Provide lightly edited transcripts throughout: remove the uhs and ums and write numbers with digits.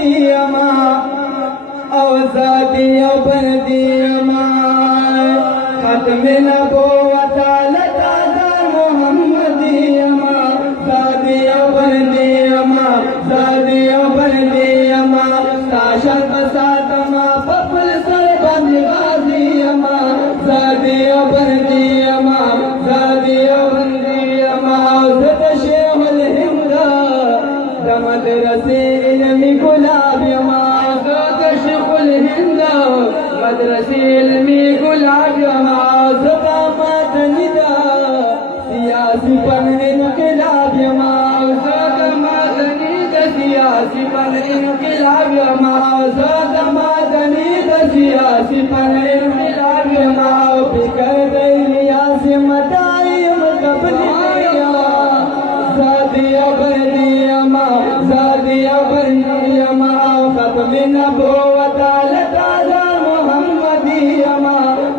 दी अमा औजादी बंदी अमा खत्म नबूवत लताज़ा मोहम्मदी अमा ज़ादी बंदी अमा ज़ादी बंदी अमा ताशर बसात अमा पपल सर बंद गाजी अमा ज़ादी बंदी अमा ज़ादी बंदी अमा औज़त शेहुल हिंद दमद रसे इल्मी गुलाब अमा औज़त शेहुल हिंद मदरसे इल्मी गुलाब अमा औज़त मदनिदा सियासी पन इनक़िलाब अमा औज़त मदनिदा सियासी पन इनक़िलाब अमा औज़त मदनिदा सियासी पन इनक़िलाब अमा फिकर दैलिया से मताई मुतबलिया ज़ादी बंदी अमा ज़ादी बंदी अमा खत्म नबूवत लताज़ा मोहम्मदी अमा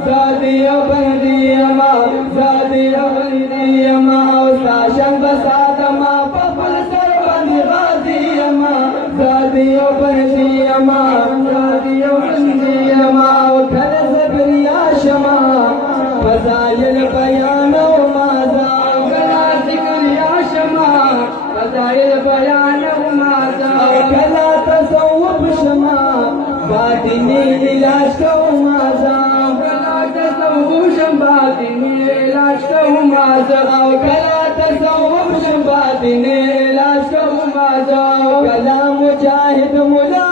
ज़ादी बंदी अमा ज़ादी बंदी अमा ताशर बसात अमा पपल सर बंद गाजी अमा ज़ादी बंदी अमा ज़ादी बंदी अमा घर ज़बरिया शमा फज़ाइल बयान माज़ा गला ज़िक्रिया शमा फज़ाइल बयान माज़ा गला तसव्वुफ शमा बातिनी इलाज को माज़ा गला तसव्वुफ बातिनी इलाज को माज़ा गला तसव्वुफ बातिनी इलाज को माज़ा गला मुजाहिद मुला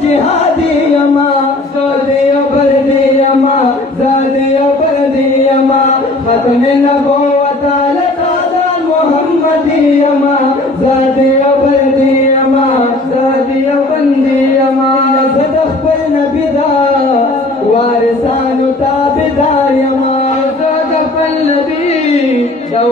जिहादी अमा ज़ादी बंदी अमा ज़ादी बंदी अमा खत्म नबूवत लताज़ा मोहम्मदी अमा ज़ादी बंदी अमा ज़ादी बंदी अमा ज़दख़ल नबीदा वारिसान ताबिदार अमा ज़दख़ल नबी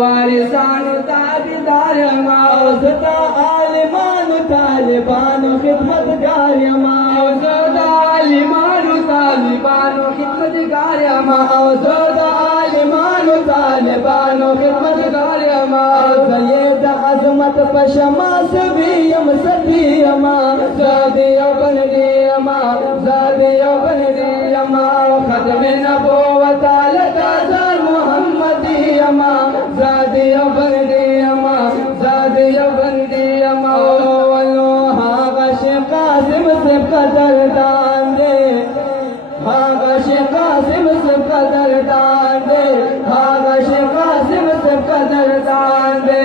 वारिसान ताबिदार अमा ज़दा आलिमान तालिबान खिदमतगार अमा ज़दा आलिमान तालिबान खिदमतगार अमा ज़दा आलिमान तालिबान खिदमतगार अमा सैयद अज़मत पशमा सबियम सती अमा ज़ादी बंदी अमा ज़ादी बंदी अमा खत्म नबूवत लताज़ा मोहम्मदी अमा ज़ादी बंदी अमा ज़ादी बंदी अमा कासिम से कदरदान दे हागश कासिम से कदरदान दे हागश कासिम से कदरदान दे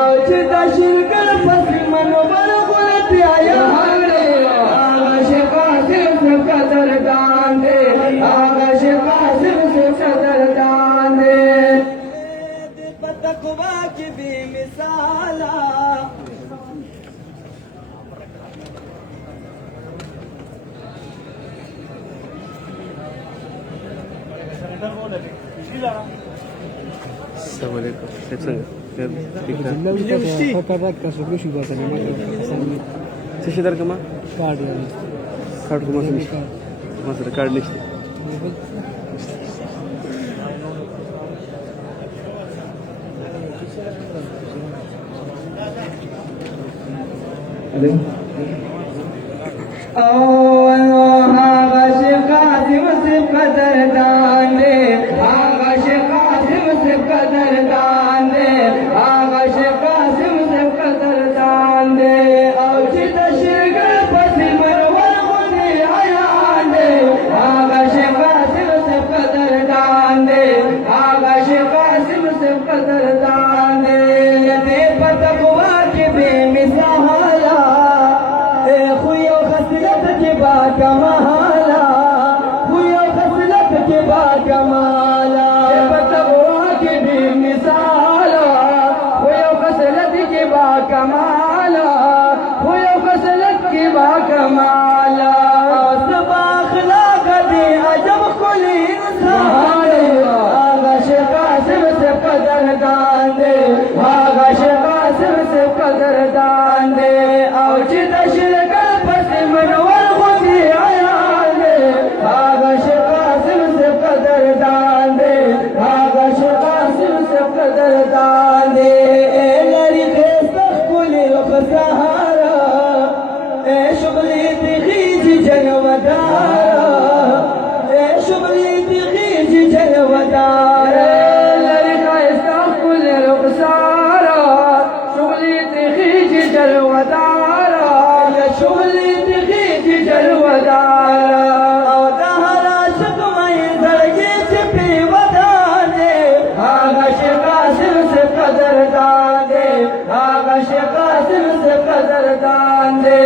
औच दशिरकर फसिल मनोबर गुलत आया हरे हागश कासिम से कदरदान दे हागश कासिम से कदरदान दे तक़वा की भी मिसाला Assalamualaikum. Saya sangat. Saya sedar kama? Card kama sini. Mas ada card nih. Ada? Oh, hagas qasim se qadardaan de, hagas qasim se qadardaan de, hagas qasim se qadardaan de, auch tashriq fasil marwar khudi ayan de, hagas qasim se qadardaan de, hagas qasim se qadardaan de, de pataqwa ke bemisala खुयो खसलत के बाकमाला खुयो खसलत के बाकमाला तक़वा के भी मिसाला खुयो खसलत के बाकमाला खुयो खसलत के बाकमाला सब अखलाक दे अजब कुल इंसान आगश कासिम से कदरदान दे आगश कासिम से कदरदान दे औच दशरक मनवर खुदी आया दे आगश कासिम से कदरदान दे आगश कासिम से कदरदान दे लड़ी सख्त कुल सहारा जलवदारा शुगली दिखीज जलवदारा लड़का इस्ताफुल रुखसारा शुगली दिखीज जलवदारा शुगली दिखीज जलवदारा और दहरा शकमई धड़के छिपी वदाने आगश कासिम से कदरदान दे आगश कासिम से कदरदान दे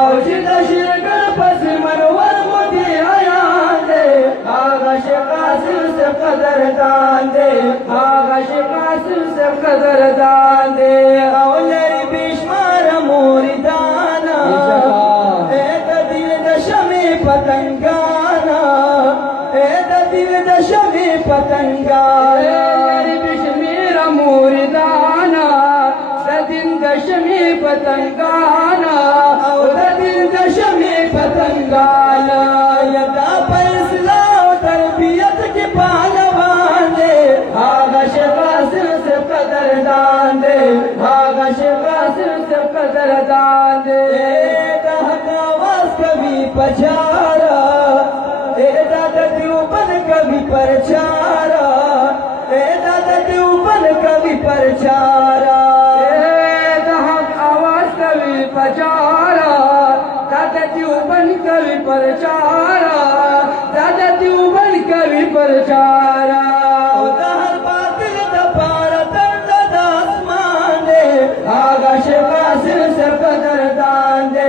और शिदशिरगढ़ पस मनवर मुझे आयान दे आगश कासिम से कदरदान दे आगश कासिम से कदरदान दे और नरी बिशमार मोरिदाना एक दिल दशमी पतंगाना एक दिल दशमी पतंगाना नरी बिशमीर मोरिदाना दिन दशमी पतंगाना दिन दशमी पतंगाना यदा फैसला तरबियत के पहलवान दे आगश कासिम से कदरदान दे आगश कासिम से कदरदान दे कहकावास कभी पछारा दादा देवबन कभी परचारा दादा देवबन कभी परचारा पचारा दादा देवबन कवि परचारा दादा देवबन कवि परचारा उदहर बातिल दपारा दर्द आसमान दे आगश कासिम से कदरदान दे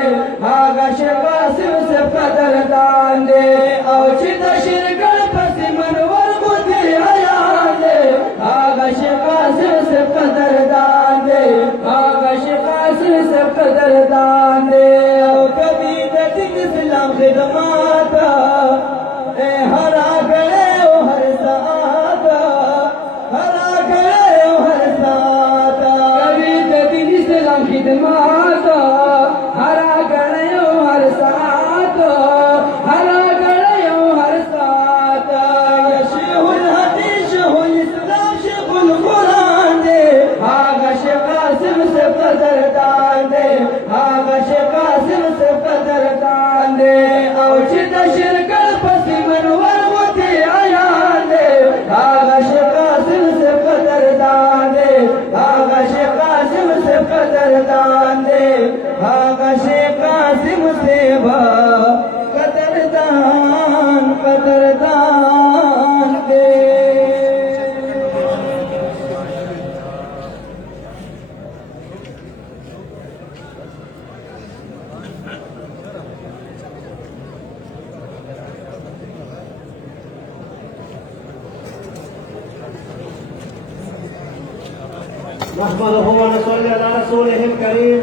आगश कासिम से कदरदान दे औचित शिरगढ़ पसी मनवर मुझे आयान दे आगश कासिम से कदरदान दे आगश कासिम से कदरदान दे कभी दिन इस्लाम खिदमाता हरा गए हर साता हरा गए हर साता कभी दिन इस्लाम खिदमाता हरा गए हर साता हरा गए हर साता शेहुल हदीस शेहुल इस्लाम शेहुल कुरान दे आगश कासिम से कदरदान दे आगश कासिम से कदरदान दे औचित शिरगढ़ पसी मनवर मुझे आयान दे आगश कासिम से कदरदान दे आगश कासिम से कदरदान दे आगश कासिम से कदरदान कदरदान दे نحمده ونصلي على رسوله الكريم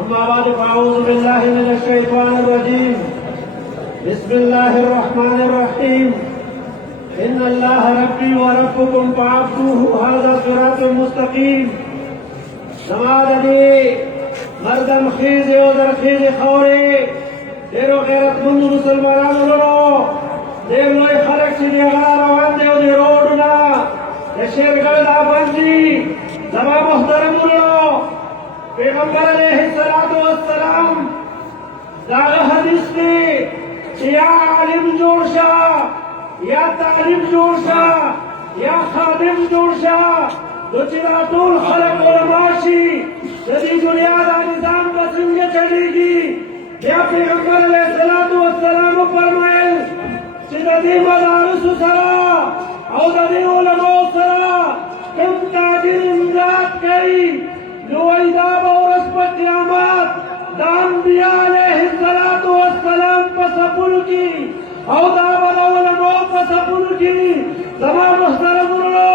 أما بعد فأعوذ بالله من الشيطان الرجيم بسم الله الرحمن الرحيم إن الله ربي وربكم فاعبدوه هذا صراط مستقيم سمادني مردم خيزي وزرخيز خوري ديرو غيرت منذ مسلمان لرو دير لوي خلق سيدي غلا روان ديو دي روڈنا شیرگढ़ دابندی زما محترم لرو پیغمبر علیہ الصلوۃ والسلام داغه حدیث دی یا عالم جوړ شه یا تعلیم جوړ شه یا خادم جوړ شه د چې ټول خلق علما شي د دې دنیا د نظام به څنګه چلیږي بیا پیغمبر علیہ الصلوۃ والسلام فرمایل چې د دې مدارس سره او د دې علماء سره کوم تاجر امداد کوي نو ایدا به ورځ په قیامت د انبیاء علیه الصلاۃ والسلام په سپلو کې او دا به د علماء په سپلو کې زما محترم ورونو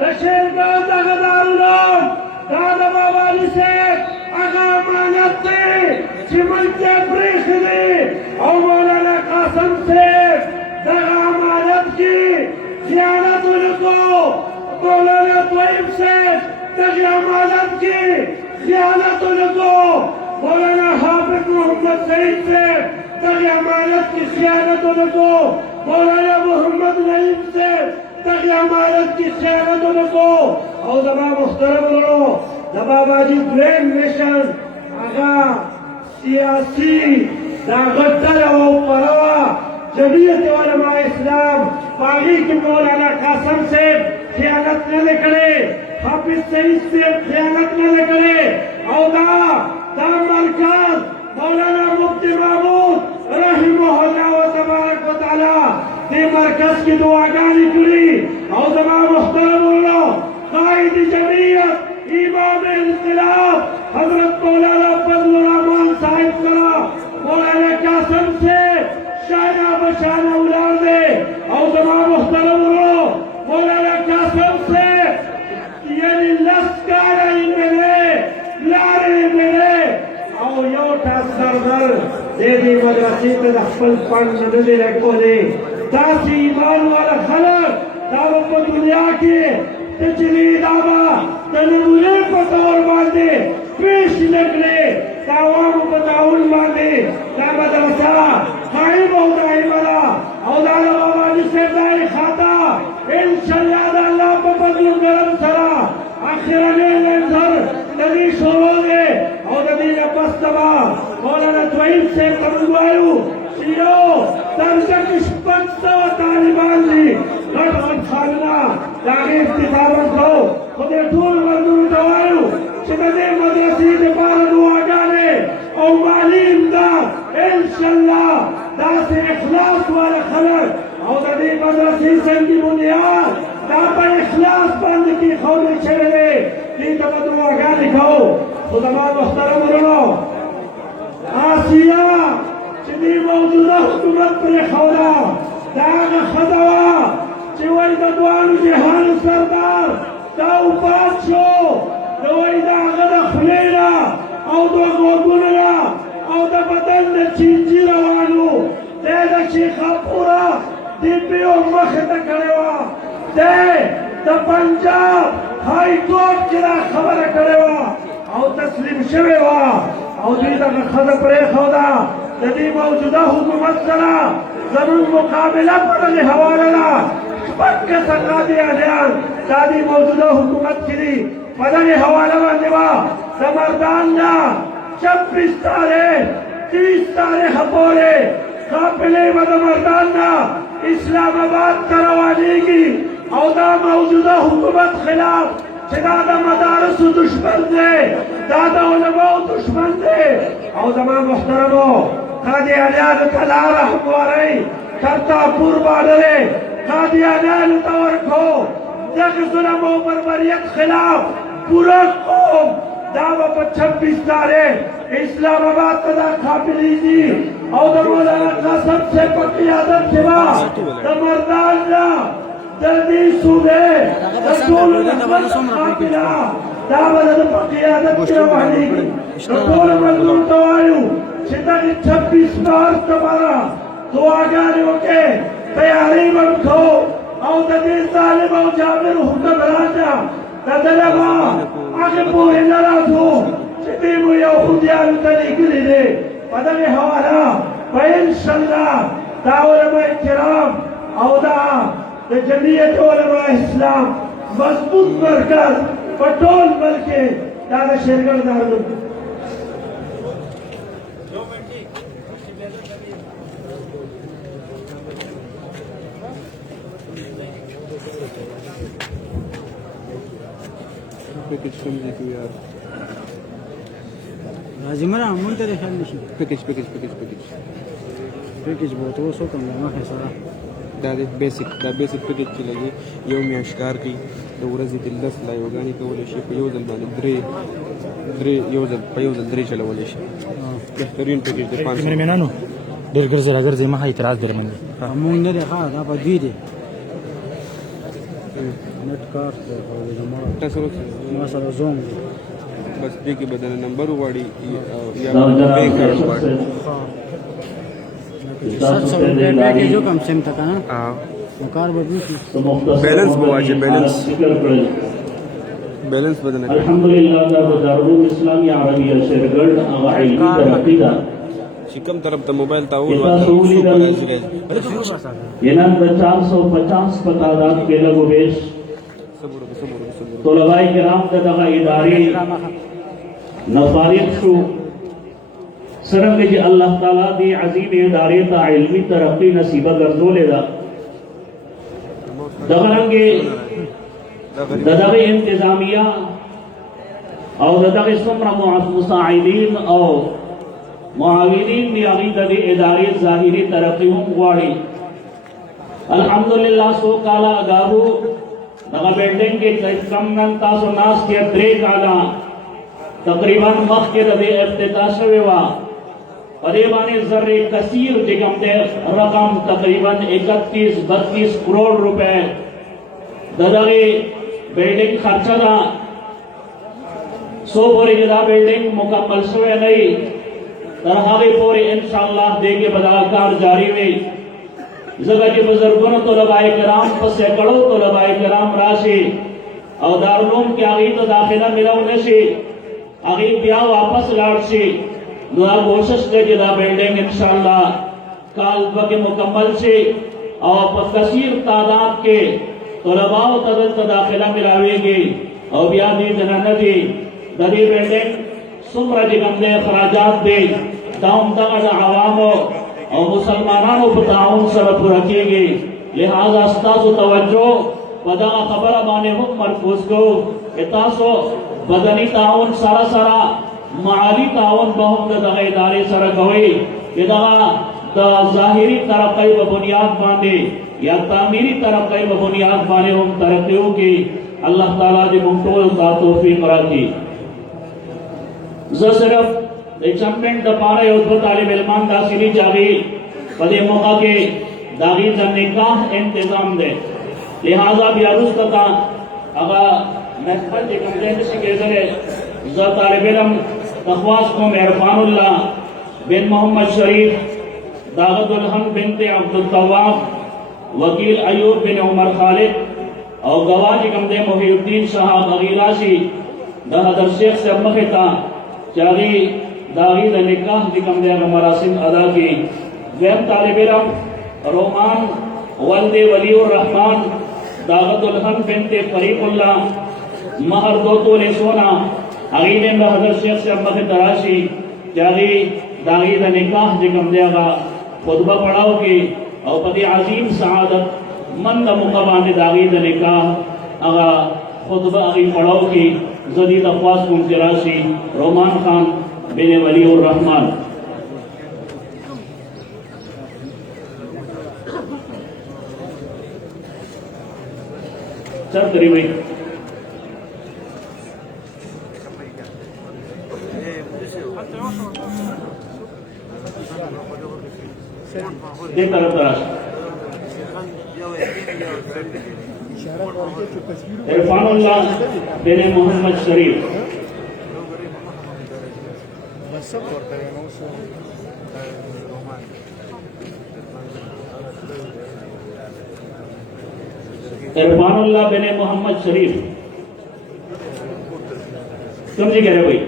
د شیرګل دغه دارالعلوم دا د بابا علي صاحب هغه امانت دی چې موږ ته پرېښی دی او مولانا قاسم صاحب دغه امانت کې زیانت ونکو مولانا طیب صاحب دغه امانت کې زیانت ونکو مولانا حافظ محمد سعید صاحب دغه امانت کې خیانت ونکو مولانا محمد نعیم صاحب دغه امانت کې خیانت ونکو او زما محترم ورونو د بابا جي دویم میشن هغه سیاسي دا غدر او پروا جمعیت علماء اسلام باغی کی مولانا قاسم سے خیانت نہ کرے حافظ سعید سے خیانت نہ کرے اور دا مرکز مولانا مفتی محمود رحمہ اللہ و تبارک و تعالی دی مرکز کی دعاگانی کری اور تمام محترم اللہ قائد جمعیت امام انقلاب حضرت مولانا فضل الرحمان صاحب کا مولانا قاسم سے شانا بشانا اولاد دے اور تمام محترم اللہ مولانا قاسم سے یعنی لسکارا ملے لارے ملے اور یو ٹاس سردر دے دی مدرسی تے خپل پان ندی رکھولے تاسی ایمان والا خلق داو په دنیا کې تجلی داوا تنویر په تور باندې پیش نکلے داوام په تاول باندې دا مدرسه قائم او دائمه او دا بابا دې سردار خاطا ان شاء الله دا الله په فضل و کرم سره اخرنه منظر ندی شروع دے او ندی نفس تبا مولانا توحید سے قبلوائیو شیو ترجک شپنسو طالبان لی گھٹ غد خاننا داغی افتخارت کو خودے طول مردون دوائیو چکدے مدرسی دپار دعاگانے او مالی امداد انشاءاللہ دا سے اخلاص والا خلق او ندی مدرسی سنگی بنیاد دا پر اخلاص بند کی خوری چھڑے دی تبدو آگانی کھو خدمان محترم رنو آسیا چی موجودہ حکومت پر خورا داغ خدوا چی وی دا دوانو جہان سردار دا اوپاد شو دا وی دا غد خلینا او دا گوگونا او دا بدن دا چینجی روانو دے دا شیخا پورا دی پیو مخت کڑیوا دے دا پنجاب ہائی کورٹ جرا خبر کرے وا او تسلیم شوے وا او دوی دا خدا پرے خودا دی موجودہ حکومت سرا زمون مقابلہ پرلی حوالنا شپک کے سقادی احیان دادی موجودہ حکومت کری پدلی حوالہ باندیوا سمردان نا 26 تاریخ 30 تاریخ پورے قابلے مدمردان نا اسلام آباد تروانی کی او دا موجودہ حکومت خلاف چدا دا مدارس دشمن دے دا علماء دشمن دے او زمان محترمو قادیانیان تلا رحم وارئی کرتا پور بادرے قادیانیان تورکو دق ظلم و بربریت خلاف پورا قوم دعوی پر 26 تاریخ اسلام آباد تدا قابلی دی او دا مولانا قاسم سے پقیادت کبا دا مردان نا دردی صوبے رسول نحمد قابلہ دعوی دا پقیادت کبا رسول مردون دوائیو چھتا کی 26 مارچ تمہارا دعاگاریوں کے تیاری بنکھو او ددی ظالم او جابر حکم راجا ددلما آگے پوری نرازو چھتی مو یہودیان تلی گلی دے پدلی حوالا فإنشاءاللہ دا علماء کرام او دا جمعیت علماء اسلام مضبوط مرکز پٹول ملکے دا شرگل داردو پیکج سمجھے کہ یار لازم را مونته ده خل نشي پیکج پیکج بہت وہ سو کم لما ہے سارا دا بیسک پیکج چې لګي یو میاشکار کی د ورځې د 10 لایوګانی کولای شي په یو ځل باندې درې یو ځل درې چلولای شي بهترین پیکج د 500 مېنانو ډېر ګرځي ما اعتراض درمن مونږ نه ده ښه دا په دوی دي نت کار ته او زموږ تاسو ما سره زوم بس دې کې بدل نمبر وړي یا نوجوان به کار شخص وړي 700 روپے پیکج جو کم سم تک نا ها کار بدلی شي تو مختصر بیلنس بواجه بیلنس ذکر کړل بیلنس بدل نه الحمدلله دا دارالعلوم اسلامی عربیه شرګړ هغه علمي ترقی ده چې کوم طرف ته موبایل ته یہ تاسولی وایي ینن د 450 په تعداد کې لګو بیش صبر طلباء کرام دغه ادارې نفارق شو सरंग जी अल्लाह ताला दी अजीम इदारे ता इल्मी तरक्की नसीबा गर्जोले दा दगरंगे ददगे इंतजामिया और ददगे सुमरा मुसाइदीन और मुआविनीन भी अगीदत इदारे ज़ाहिरी तरक्की हम वाड़ी अल्हम्दुलिल्लाह सो काला गाबू दगा बिल्डिंग के कम नन तासो नास के त्रे काला तकरीबन मख के दबे इफ्तिताह शवेवा परेवाने जर्रे कसीर जिगम दे रकम तकरीबन 31-32 करोड़ रुपए ददगे बिल्डिंग खर्चा दा सो बोरी जदा बिल्डिंग मुकम्मल शवे नहीं तरहागे पूरे इंशाअल्लाह देगे बदाकार जारी में जगह के बुजुर्गों तलबाए कराम पर सैकड़ों तलबाए कराम राशि और दारुल के आगे तो दाखिला मिलाने से आगे ब्याह वापस लाट से दुआ कोशिश कर जदा बिल्डिंग इंशाअल्लाह काल के मुकम्मल से और कसीर तादाद के तलबाओ तदल दाखिला मिलावेंगे और ब्याह दी जनाना दी ददी बिल्डिंग सुमरा जिगंदे खराजात दे दाम तक आवामो और मुसलमानों को ताउन सब पूरा किएंगे लिहाजा अस्तासो तवज्जो वदा खबर माने हम मरकूज को इतासो बदनी ताउन सारा सारा माली ताउन बहुम दगा इदारे सर गवई इदा द ज़ाहिरी तरक्की व बुनियाद बांधे या तामीरी तरक्की व बुनियाद बांधे हम तरक्कियों की अल्लाह ताला दी मुंतोल का तौफीक रखी सिर्फ चैंपियन दपारे उद्भव तालिब इल्मान दासिली जावी पदे मौका के दागी निकाह इंतजाम दे लिहाजा बियारुस तथा अगर महफल के कंप्लेंट से के जरे ज तालिब इल्म तखवास को मेहरबानुल्लाह बिन मोहम्मद शरीफ दागतुल हम बिनते अब्दुल तवाब वकील अयूब बिन उमर खालिद और गवाह कमदे मोहिउद्दीन साहब अगीलासी द हजरत शेख से मखता चारी दागी द निकाह दिकम दे मरासिम अदा की गैर तालिब इल्म रोमान वल्दे वलीउर रहमान दागतुल हम बिनते फरीकुल्लाह महर दो तोले सोना अगीले में हजरत शेख से अम्मा के तराशी चारी दागी द निकाह दिकम देगा खुतबा पढ़ाओ की और पति अजीम सआदत मंद मुकबान दागी द निकाह अगा खुतबा अगी पढ़ाओ की जदीद अफवास मुंतराशी रोमान खान बिन वलीउर रहमान चल करी भाई देख तरफ तराश इरफानुल्लाह बिन मोहम्मद शरीफ इरफानुल्लाह बिन मोहम्मद शरीफ समझे कह रहे भाई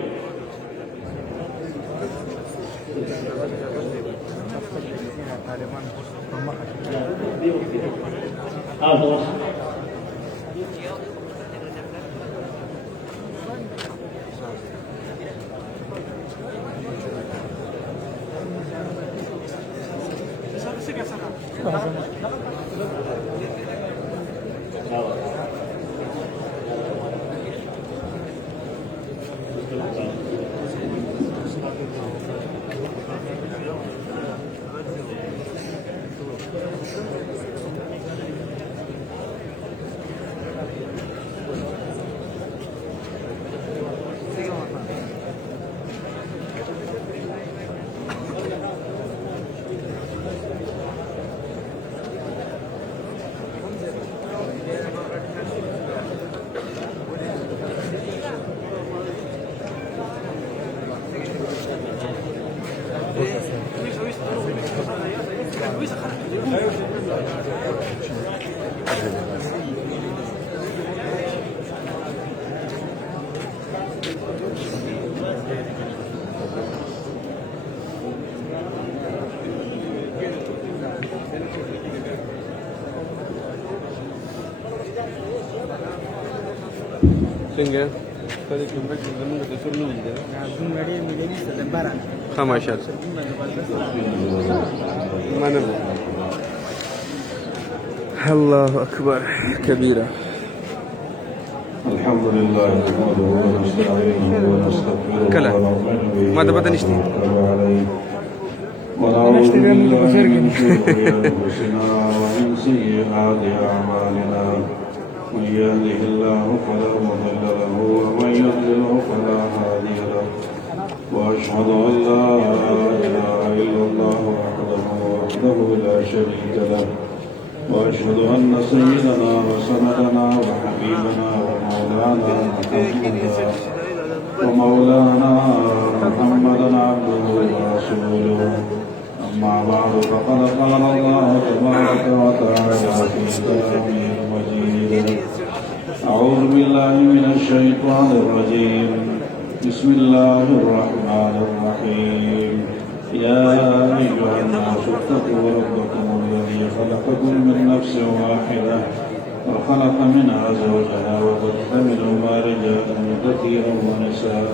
Sehingga tadi kita juga mengenai turun ini. Nah, zoom media ini sedang barang. خاماشات سے اللہ اکبر کبیرہ الحمد لله نحمده ونستعينه ونستغفره كلا. ما ده بدل يشتي. ونعوذ بالله من شرور انفسنا ومن سيئات اعمالنا من يهده الله فلا مضل له ومن يضلله فلا هادي له واشهد ان لا اله الا الله وحده لا شريك له واشهد ان سيدنا وسندنا وحبيبنا ومولانا محمدا عبده ورسوله اما بعد فقد قال الله تبارك وتعالى في كلامه المجيد اعوذ بالله من الشيطان الرجيم بسم الله الرحمن الرحيم يا ايها الناس اتقوا ربكم الذي خلقكم من نفس واحده وخلق منها زوجها وبث منهما رجالا كثيرا ونساء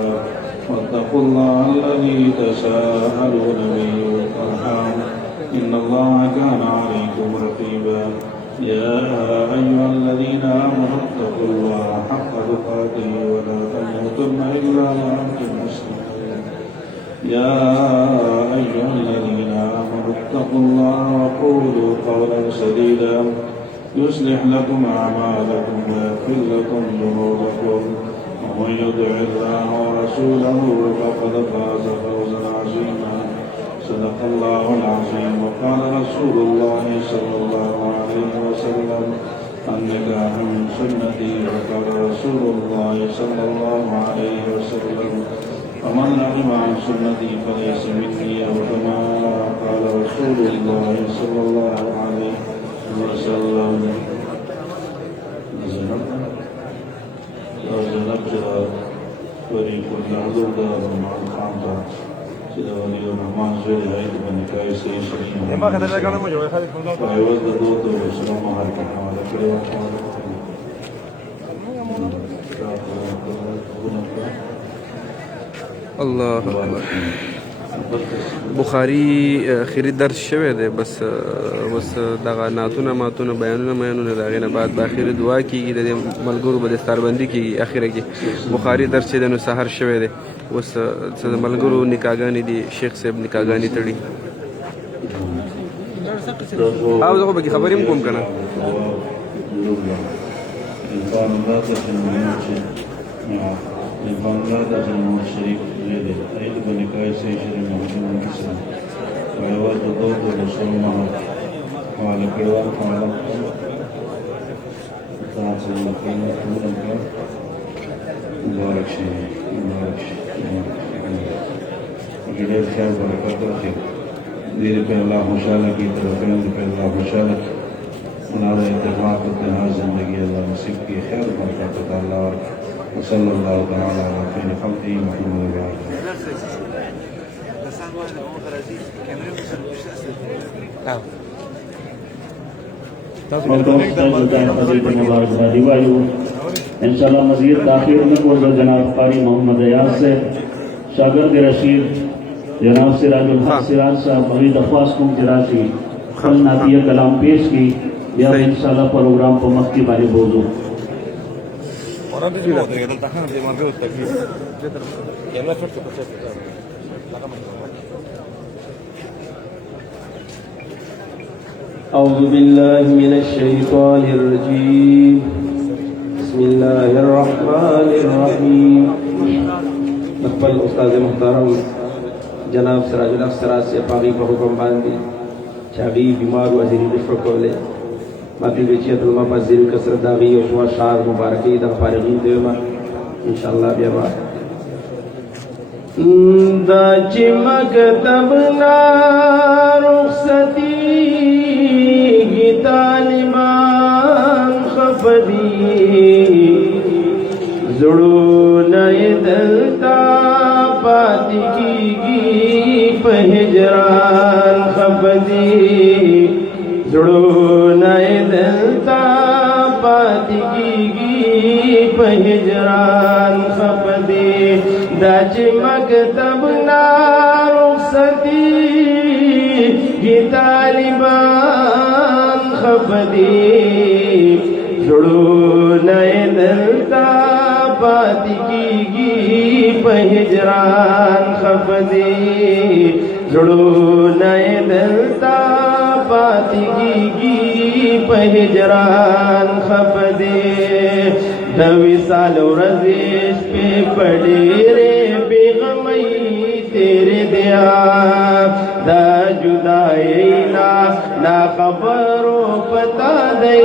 واتقوا الله الذي تساءلون به والارحام ان الله كان عليكم رقيبا يا ايها الذين امنوا اتقوا الله حق تقاته ولا تموتن الا وانتم مسلمون يا ايها الذين امنوا اتقوا الله وقولوا قولا سديدا يصلح لكم أعمالكم ويغفر لكم ذنوبكم ومن يطع الله ورسوله فقد فاز فوزا عظيما صدق الله العظيم وقال رسول الله صلى الله عليه وسلم النكاح من سنتي وقال رسول الله صلى الله عليه وسلم ومن رغب عن سنتي فليس مني أو كما قال رسول الله صلى الله عليه وسلم زينب فريق الحضور دار مع الخامسة سيدة ولي الرحمن زوجي هيئة بنكاي سيشرين وعوض دوت وسلام عليكم وعلى كل الله اکبر بخاری اخیری درس شوی دی بس دغه نعتونه ماتونه بیانونه د هغې نه بعد به اخري دعا کېږي د دې ملګرو به دستاربندي کېږي اخره کې بخاري درس چې دی نو سهار شوی دی اوس څه د ملګرو نکاحګانې دي شیخ صاحب نکاحګانې تړي او زه خو پکې خبرې هم کوم که نه بنگلاديش الشريف ليلة عيد بنكاي سيشرين محمد الكسر وعوض دوت وسلمها وعلى كيوان وعلى تعالى المكين مبارك شيء وكذلك خير بركات الخير دير في الله مشالة کی طرفين في الله مشالة ونرى اتفاق التنهار زندگی الله نصیب کی خیر برکات الله وصلى الله تعالى على خير خلقه محمد وعلى इंशाल्लाह मज़ीद ताख़ीर में कोई जनाब कारी मोहम्मद अयाज से शागिर्द रशीद जनाब सिराजुल हक सिराज साहब वही दफास कुम जरासी खल नातिया कलाम पेश की या इंशाल्लाह प्रोग्राम को मक्की बारी बोझो أعوذ بالله من الشيطان الرجيم بسم الله الرحمن الرحيم نقبل أستاذ محترم جناب سراج الحق سراج سے پاگی پر حکم باندھی چاگی بیمار وزیری رفر کولے ماتی بیچیت علماء پاس زیر کسر داغی و شما شعر مبارکی دا فارغین دیوما انشاءاللہ بیابا دا چی مکتبنا رخصتی گی طالبان خفدی زڑون دلتا پاتی کی گی پہجران خفدی زڑون دلتا پاتی کی گی پہجران خفدی دا چی مکتب نارو طالبان خفدی زړونه دلتا پاتې کیږي په هجران خفدی زړونه دلتا پاتې کیږي په هجران خفدی د وصال ورځې شپې په ډېرې بېغمۍ تیرې دیا دا جدائی نا خبرو پتا دی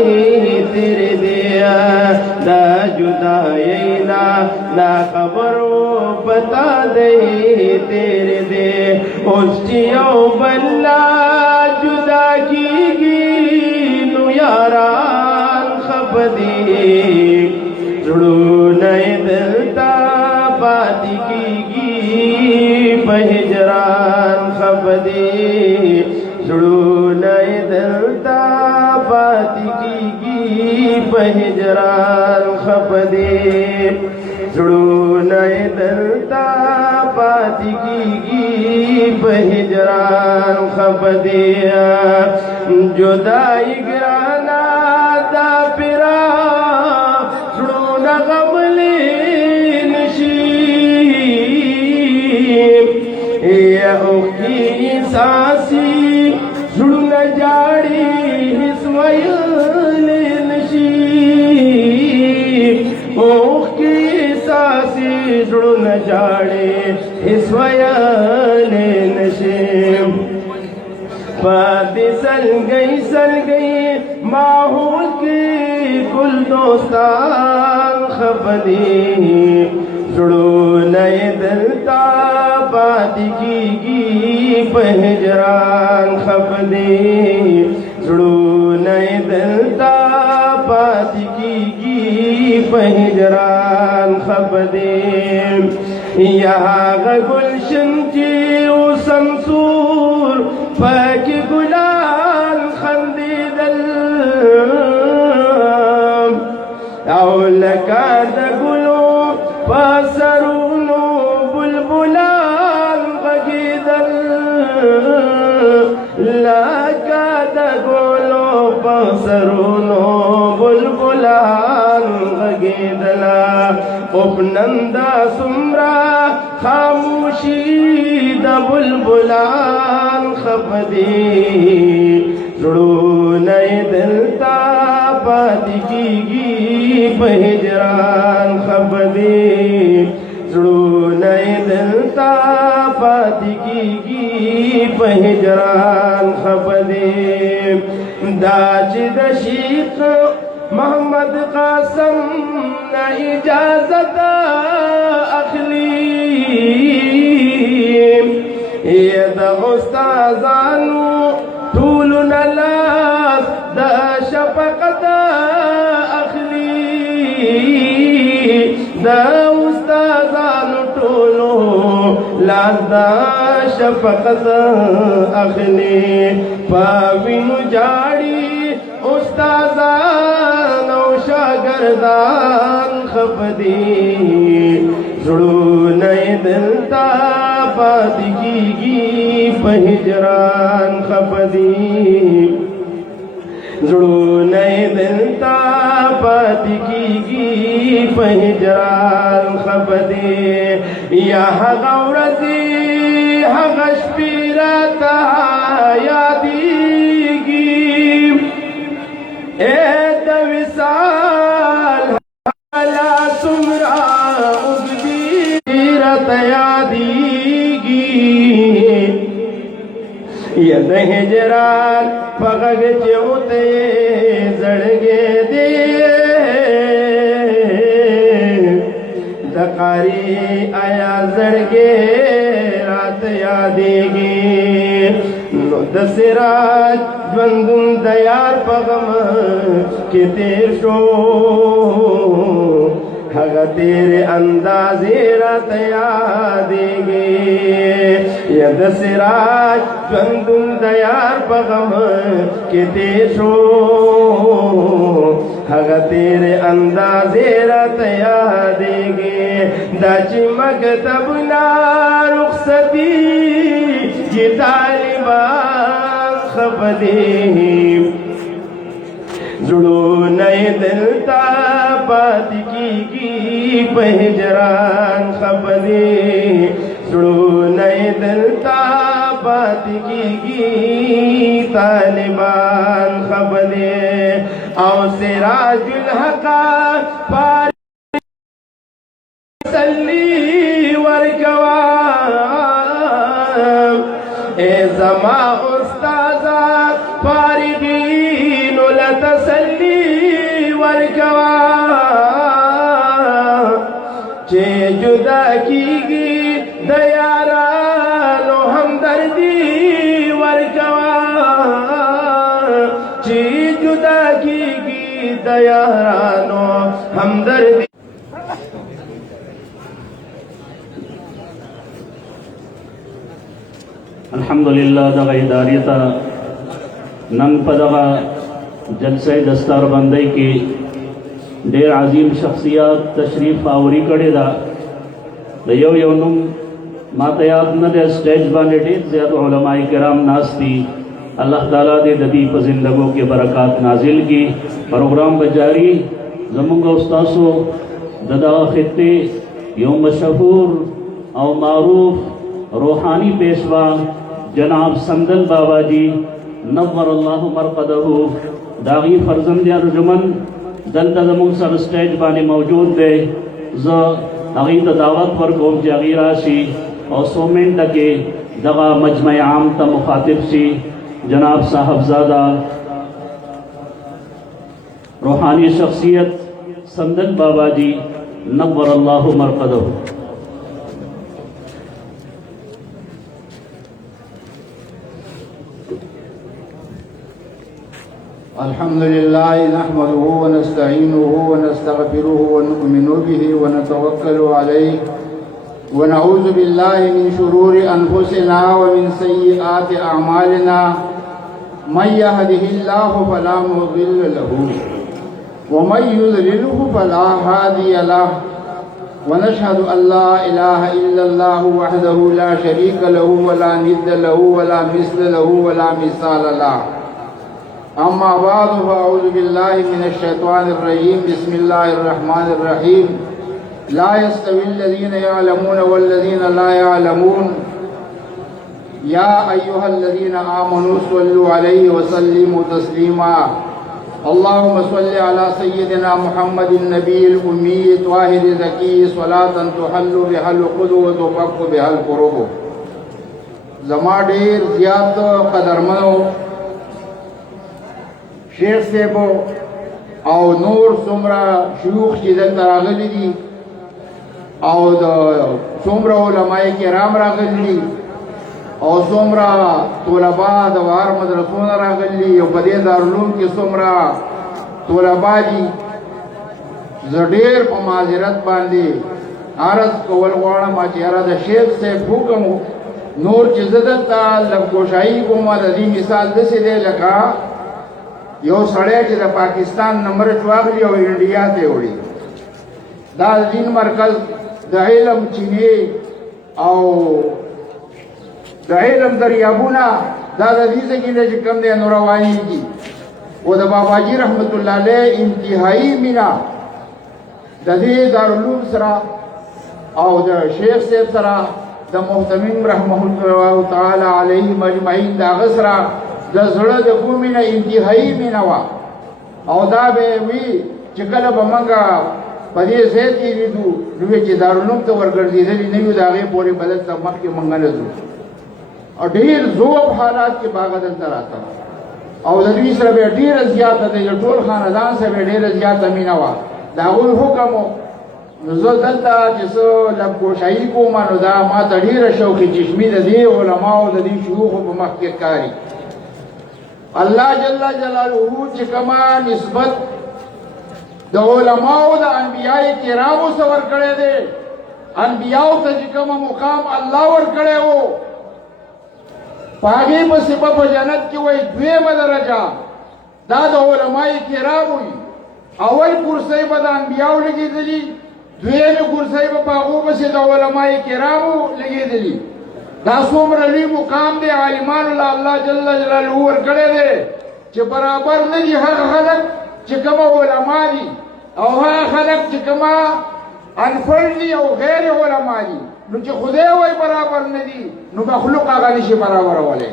تیرے دیا دا جدائی نا خبرو پتا دی تیرے دے اس چیو بلا جدا کی گی نو یاران خبدی جڑو نئے دلتا باتی کی گی پہجران خبدی جڑو نئے دلتا باتی کی گی پہجران خبدی جڑو نئے دلتا باتی کی گی پہجران خبدی جدائی گرانا دا پیرا جڑو نغملی یا اوکی ساسی جڑن جاڑی حسویل نشی اوکی ساسی جڑن جاڑی حسویل نشی پاتی سل گئی ماحول کی کل دوستان خبدی جڑو نئے دلتا باتی کی گی پہجران خفدی جڑو نئے دلتا باتی کی گی پہجران خفدی یہاں گلشن کی او سمسور پاکی گلان خندی دل اولکا دا گلو پاسرونو بلبلان غگیدل لکا دا گلو پاسرونو بلبلان غگیدل اپنندا سمرا خاموشی دا بلبلان خفدی جڑو نئے دلتا پاتی کی گی پہجران خفدی جڑو نئے دلتا پاتی کی گی پہجران خفدی داچ دشیق محمد قاسم نا اجازت اخلی یہ دا استازانو طول نلاس دا شفقت اخلی دا استازانو طولو لاس دا شفقت اخلی پاوینو جاڑی استازان او شاگردان خفدی جڑو نئے دلتا پاتی کی گی پہجران خفدی جڑو نئے دلتا پاتی کی گی پہجران خفدی یہاں غورزی حغش پیراتا یادیگی اے دوسال حالا سمرا اگدی پیرت یادیگی ید ہجران پغگ چوتے زڑگے دے دقاری آیا زڑگے رات یادیگی نو دسراج جوندن دیار پغم کے تیر شو ہگا تیرے اندازی رات یادیگی یا دسراج جوندن دیار پغم کے تیر شو ہگا تیرے اندازی رات یادیگی دا چی مکتبنا رخصتی یہ طالبان खपदे जुड़ो नए दिल ता बात की पहजरान खपदे जुड़ो नए दिल ता बात की तालिबान खपदे और सिराजुल हका पार सल्ली वरकवा ए जमा उस्ताजा फारिगीन ला तसल्ली वरकवा चे जुदा कीगी दयारा लो हमदर्दी वरकवा चे जुदा कीगी दयारा लो हमदर्दी अल्हम्दुलिल्लाह दगा इदारियता नंग पदगा जलसे दस्तार बंदे की ढेर अजीम शख्सियत तशरीफ आवरी कड़े दा यो योनुम मातयात न दे स्टेज बाने ढेर ज़्यादा उलमाए किराम नास्ती अल्लाह ताला दे ददी पर जिंदगों के बरकत नाजिल की प्रोग्राम बजारी जमुंगा उस्तासो ददा खित्ते यो मशहूर और मारूफ रूहानी पेशवा जनाब संदन बाबा जी नव्वर अल्लाह मरकदहू दागी फर्जंद अर्जुमन दलता जमुन सर स्टेज बाने मौजूद दे ज अगीद दावत पर गोम जागी राशि और सोमेंट के दगा मजमा आम ता मुखातिब सी जनाब साहबजादा रूहानी शख्सियत संदन बाबा जी नव्वर अल्लाह मरकदहू। अल्हम्दुलिल्लाह नहमदुहु व नस्तईनुहु व नस्तगफिरुहु व नु'मिनु बिही व नतवक्कलु अलैहि व नऊज़ु बिल्लाहि मिन शुरूरि अनफुसिना व मिन सय्यिआति अअमालिना मन यहदिहिल्लाहु फला मुज़िल्ल लहु व मन युज़लिलहु फला हादिय लहु व नशहदु अल्ला इलाहा इल्लल्लाहु वहदहु ला शरीका लहु व ला निद्द लहु व ला मिस्ल लहु व ला मिसाल लहु अम्मा बाद फ़अऊज़ु बिल्लाहि मिनश शैतानिर रजीम बिस्मिल्लाहिर रहमानिर रहीम ला यस्तविल्लज़ीना यअलमून वल्लज़ीना ला यअलमून या अय्युहल्लज़ीना आमनू सल्लु अलैहि व सल्लिमू तस्लीमा अल्लाहुम्मा सल्लि अला सय्यिदिना मुहम्मदिन नबिय्यिल उम्मी त्वाहिर ज़की सलातन तुहल्लु बिहल क़ुदू व तुफ़क्कु बिहल कुरूब ज़मा ढेर ज़ियात क़दरमनो शेख सेबो और नूर सुमरा शयूख चिदल रागली दी और सुमरा उलमाए के राम रागली और सुमरा तोलबा दवार मदरसों रागली और बदे दारुलूम के सुमरा तोलबा जी जडेर पर माजरत बांधे आरज कवल वाणा माचियारा द शेख से फूकम नूर चिजदता लबगोशाई को मददी मिसाल दसे दे लगा यो सड़े च पाकिस्तान नंबर चवागली और इंडिया ते उड़ी दा दिन मरकज दहेलम चीनी और दहेलम दरियाबुना दादा दी से गिने कम दे नौरवानी की वो द बाबाजी रहमतुल्लाह अलैह इंतहाई मिना ददी दारुलूम सरा और द शेख सेब सरा द मुहतमिम रहमतुल्लाह ताला अलैहि मजमाइन दा गसरा दजड़ा द भूमिना इंतहाई मिनावा और दा बे वी चिकल बमंगा पदे से तीरिदु दुवे ची दारुलूम तो वर्गर्दी दे नहीं दागे पूरे बदल तमक के मंगल दु और ढेर जोब हालात के बागदल तराता और दवी सर बे ढेर जियात दे जो टोल खानदान से बे ढेर जियात मिनावा दागुल हुकमो नजदता जिसो लब कोशाई को मानो दा मा ढेर शौकी जिस्मी दे उलमा व ददी शयूख बमक के कारी अल्लाह जल्ला जलालुहु चिकमा निस्बत द उलमाओ द अनबियाए किरामो सवर करे दे अनबियाओ त चिकमा मुकाम अल्लाह वर करे हो पागे पर सिबब जन्नत की वही द्वे मदरजा दा द उलमाए किराम हुई अवल कुर्सी बद अनबियाओ लगी दिली द्वे में कुर्सी ब पागो पर से द उलमाए किराम लगी दिली دا څومره لوی مقام دی عالمانو له الله جل جلاله ورکړی دی چې برابر نه دي هغه خلک چې کومه علما دي او هغه خلک چې کومه انفړ دي او غیر علما دي. نو چې خدای وای برابر نه دي نو مخلوق هغه نشي برابرولی.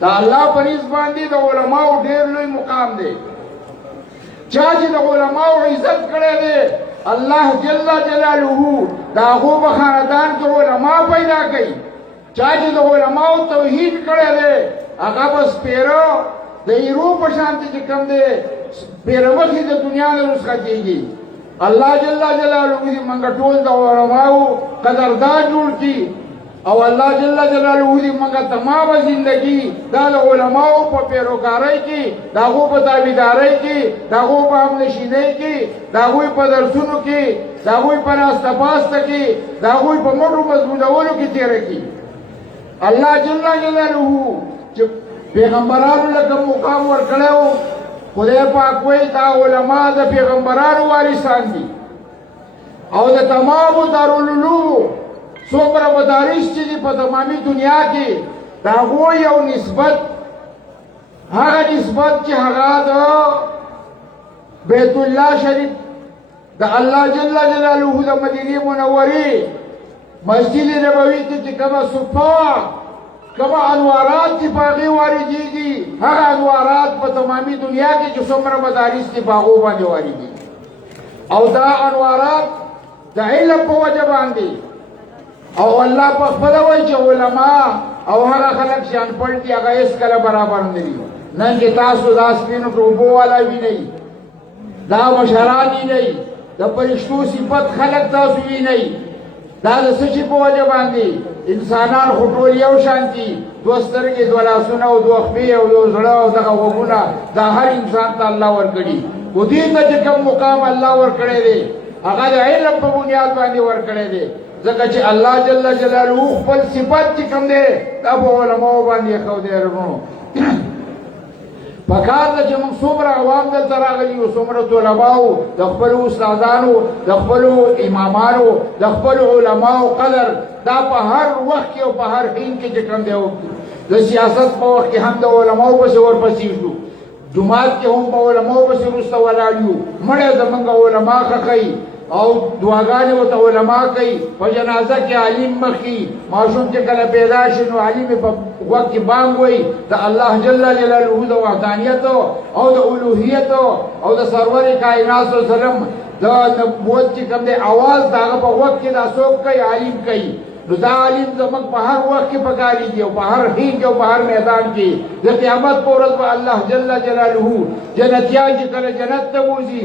دا الله په نسبت باندې د علماو ډېر لوی مقام دی. چا چې د علماو عزت کړی دی الله جل جلاله د هغو په خاندان کې علما پیدا کوي. چا چې د علماو توحید کړی دی هغه به سپېره د ایرو په شانتې چې کوم دی سپېره مخې د دنیا نه رسختېږي. الله جل جلاله دې موږ ټول د علماو قدردان جوړ کړي او الله جل جلاله دې موږ تمامه زندگی دا د علماو په پیروکارۍ کې د هغو په تابعدارۍ کې د هغو په همنشینۍ کې د هغوی په درسونو کې د هغوی په ناسته پاسته کې د هغوی په مټو مضبوطولو کې تېره کړي. الله جل جلاله چې پیغمبرانو لکه مقام ورکړی و خدای پاک وایي دا علما د پیغمبرانو وارثان دي او د تمامو دارالعلومو څومره مدارس چې دي په تمامي دنیا کې د هغو یو نسبت هغه نسبت چې هغه د بیت الله شریف د الله جل جلاله د مدینې منورې مسجد نبوي کې چې کومه صفا کومه انوارات چې په هغې واردېږي هغه انوارات په تمامي دنیا کې چې څومره مدارس دي په هغو باندې واردېږي او دا انوارات د علم په وجه باندې او الله په خپله وایي چې علما او هغه خلک چې انپړ دي هغه هېڅکله برابر نه دي. نن چې تاسو دا سپینو ټوبو والا وینئ دا مشران وینئ د فرشتو صفت خلک تاسو وینئ دا د څه شي په وجه باندې انسانان خو ټول یو شان دي دوه سترګې دوه لاسونه او دوه خپې او یو زړه او دغه غوږونه دا هر انسان ته الله ورکړي خو دې ته چې کوم مقام الله ورکړی دی هغه د علم په بنیاد باندې ورکړی دی ځکه چې الله جل جلاله خپل صفت چې کوم دی دا په علماو باندې ایښودی ورونو. پکار ده چې موږ څومره عوام دلته راغلي یو څومره طلباو د خپلو استادانو د خپلو امامانو د خپلو علماو قدر دا په هر وخت کې او په هر حین کې چې کوم دی د سیاست په وخت کې هم د علماو پسې ورپسې شو جومات کې هم په علماو پسې وروسته ولاړ یو مړی زموږ علما ښخوي او دعاګانې ورته علما کوي په جنازه کې عالم مخکي ماشوم چې کله پیدا شي نو عالم په وخت کې بانګ وایي د الله جل جلاله د وحدانیت او د الوهیت او د سرور کائنات صلی الله علیه وسلم د نبوت چې کوم دی اواز د هغه په وخت کې دا څوک کوي عالم کوي نو دا عالم زموږ په هر وخت کې پکارېږي او په هر حین کې او په هر میدان کې د قیامت په ورځ به الله جل جلاله جنتیان چې کله جنت ته بوځي